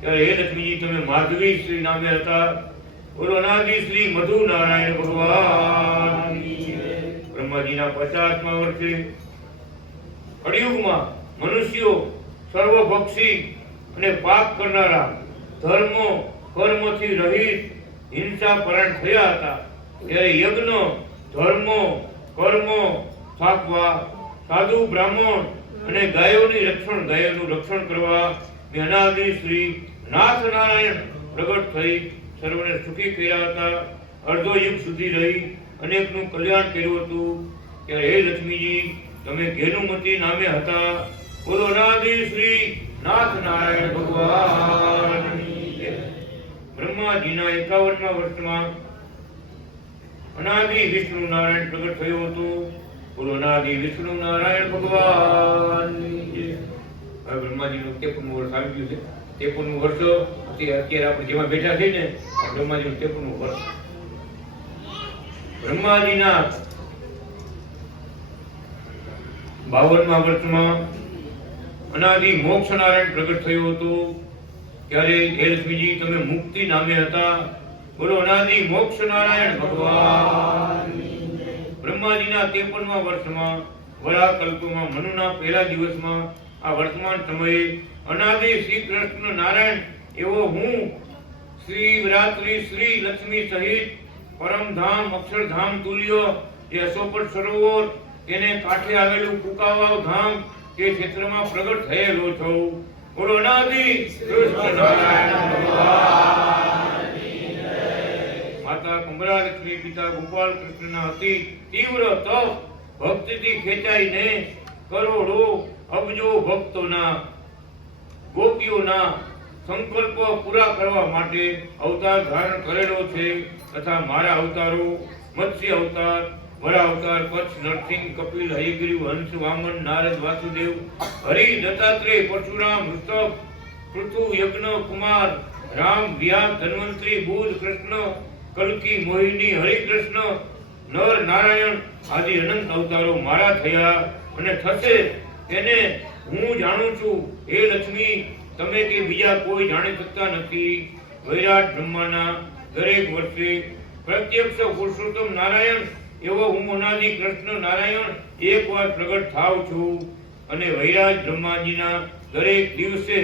ત્યારે હે લક્ષ્મીજી તમે માધવી શ્રી નામે હતા. બોલો અનાદિ શ્રી મધુ નારાયણ ભગવાન. બ્રહ્માજીના 50મા વર્ષે કળિયુગમાં મનુષ્યો સર્વભક્ષી અને પાપ કરનારા, ધર્મ કર્મથી રહિત, હિંસા પરાયણ થયા હતા. ત્યારે યજ્ઞ, ધર્મ, કર્મ સ્થાપવા સાધુ બ્રાહ્મણ અને ગાયોનું રક્ષણ કરવા મેં અનાદિ શ્રી નાથ નારાયણ પ્રગટ થઈ સર્વને સુખી કર્યા હતા. અડધો યુગ સુધી રહી અનેકનું કલ્યાણ કર્યું હતું. ત્યારે હે લક્ષ્મીજી, તમે ઘેનુમતી નામે હતા. બોલો અનાદિ શ્રી નાથ નારાયણ ભગવાનની જય. બ્રહ્માજીના 51મા વર્ષમાં અનાદિ વિષ્ણુ નારાયણ પ્રગટ થયું હતું. બોલો અનાદિ વિષ્ણુ નારાયણ ભગવાનની જય. હવે બ્રહ્માજીનું 53મું વર્ષ આવી ગયું છે. 53મું વર્ષ અત્યારે આપણે જેમાં બેઠા છીએ ને, આ બ્રહ્માજીનું 53મું વર્ષ. બ્રહ્માજીના 52મા વર્ષમાં અનાદિ મોક્ષ નારાયણ પ્રગટ થયું હતું. ત્યારે હે લક્ષ્મીજી, તમે મુક્તિ નામે હતા. બોલો અનાદિ મોક્ષ નારાયણ ભગવાન. બ્રહ્માજીના 53મા વર્ષમાં વરાહ કલ્પમાં મનુના પહેલા દિવસમાં આ વર્તમાન સમયે અનાદિ શ્રી કૃષ્ણ નારાયણ એવો હું શ્રી રાત્રિ શ્રી લક્ષ્મી સહિત પરમધામ અક્ષરધામ તુલ્ય જે અશોપટ સરોવર તેને કાંઠે આવેલું કુકાવાવ ધામ તે ક્ષેત્રમાં પ્રગટ થયેલો છું. બોલો અનાદિ કૃષ્ણ નારાયણ ભગવાનની જય. માતા કુંભરા લક્ષ્મી પિતા ગોપાલ કૃષ્ણના અતિ તીવ્ર તપ ભક્તિથી ખેંચાઈને કરોડો અબજો ભક્તોના ગોપીઓના સંકલ્પ પૂરા કરવા માટે અવતાર ધારણ કરેલો છે. તથા મારા અવતારો મત્સ્ય અવતાર, વરા અવતાર, કચ્છ, નરસિંહ, કપિલ, હયગ્રીવ, હંસ, વામન, નારદ, વાસુદેવ, હરિ, દત્તાત્રેય, પરશુરામ, ઋષભ, પૃથુ, યજ્ઞ, કુમાર, રામ, વ્યાસ, ધન્વંતરી, બુધ, કૃષ્ણ, કલ્કી, મોહિની, હરિકૃષ્ણ, નર, નારાયણ આદિ અનંત અવતારો મારા થયા અને થશે તેને હું જાણું છું. હે લક્ષ્મી, તમે કે બીજા કોઈ જાણી શકતા નથી. વૈરાટ બ્રહ્માના દરેક વર્ષે પ્રત્યક્ષ પુરુષોત્તમ નારાયણ એવો હું અનાદિ કૃષ્ણ નારાયણ એકવાર પ્રગટ થાવ છું. અને વૈરાજ બ્રહ્માજીના દરેક દિવસે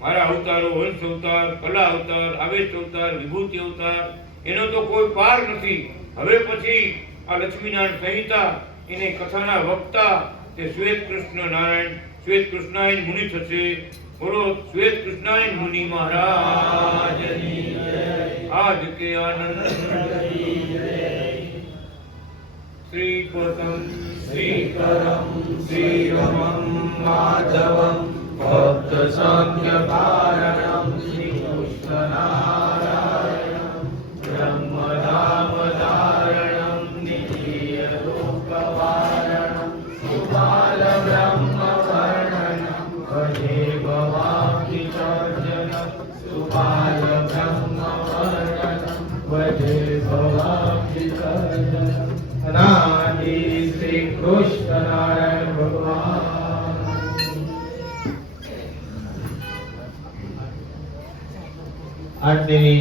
મારા અવતારો હંસ અવતાર, કલા અવતાર, આવેશ અવતાર, વિભૂતિ અવતાર એનો તો કોઈ પાર નથી. હવે પછી આ લક્ષ્મીનારાયણ સંહિતા એને કથાના વક્તા તે શ્વેત કૃષ્ણ નારાયણ શ્વેત કૃષ્ણાયન મુનિ થશે. બોલો શ્વેત કૃષ્ણાયન મુનિ મહારાજની જય. આજ કે આનંદ શ્રીપદમ શ્રીકરમ શ્રીરમમ માધવમ ભક્ત સંખ્ય કારણમ શ્રી કૃષ્ણ નારાયણમ બ્રહ્મધામ ધારણમ નિત્ય લોકવારણમ સુબાલ બ્રહ્મ વર્ણનમ ભજે ભવાબ્ધિ ચર્જનમ સુબાલ બ્રહ્મ વર્ણનમ ભજે ભવાબ્ધિ ચર્જનમ. અનાદિ શ્રી કૃષ્ણ નારાયણ ભગવાન. આજની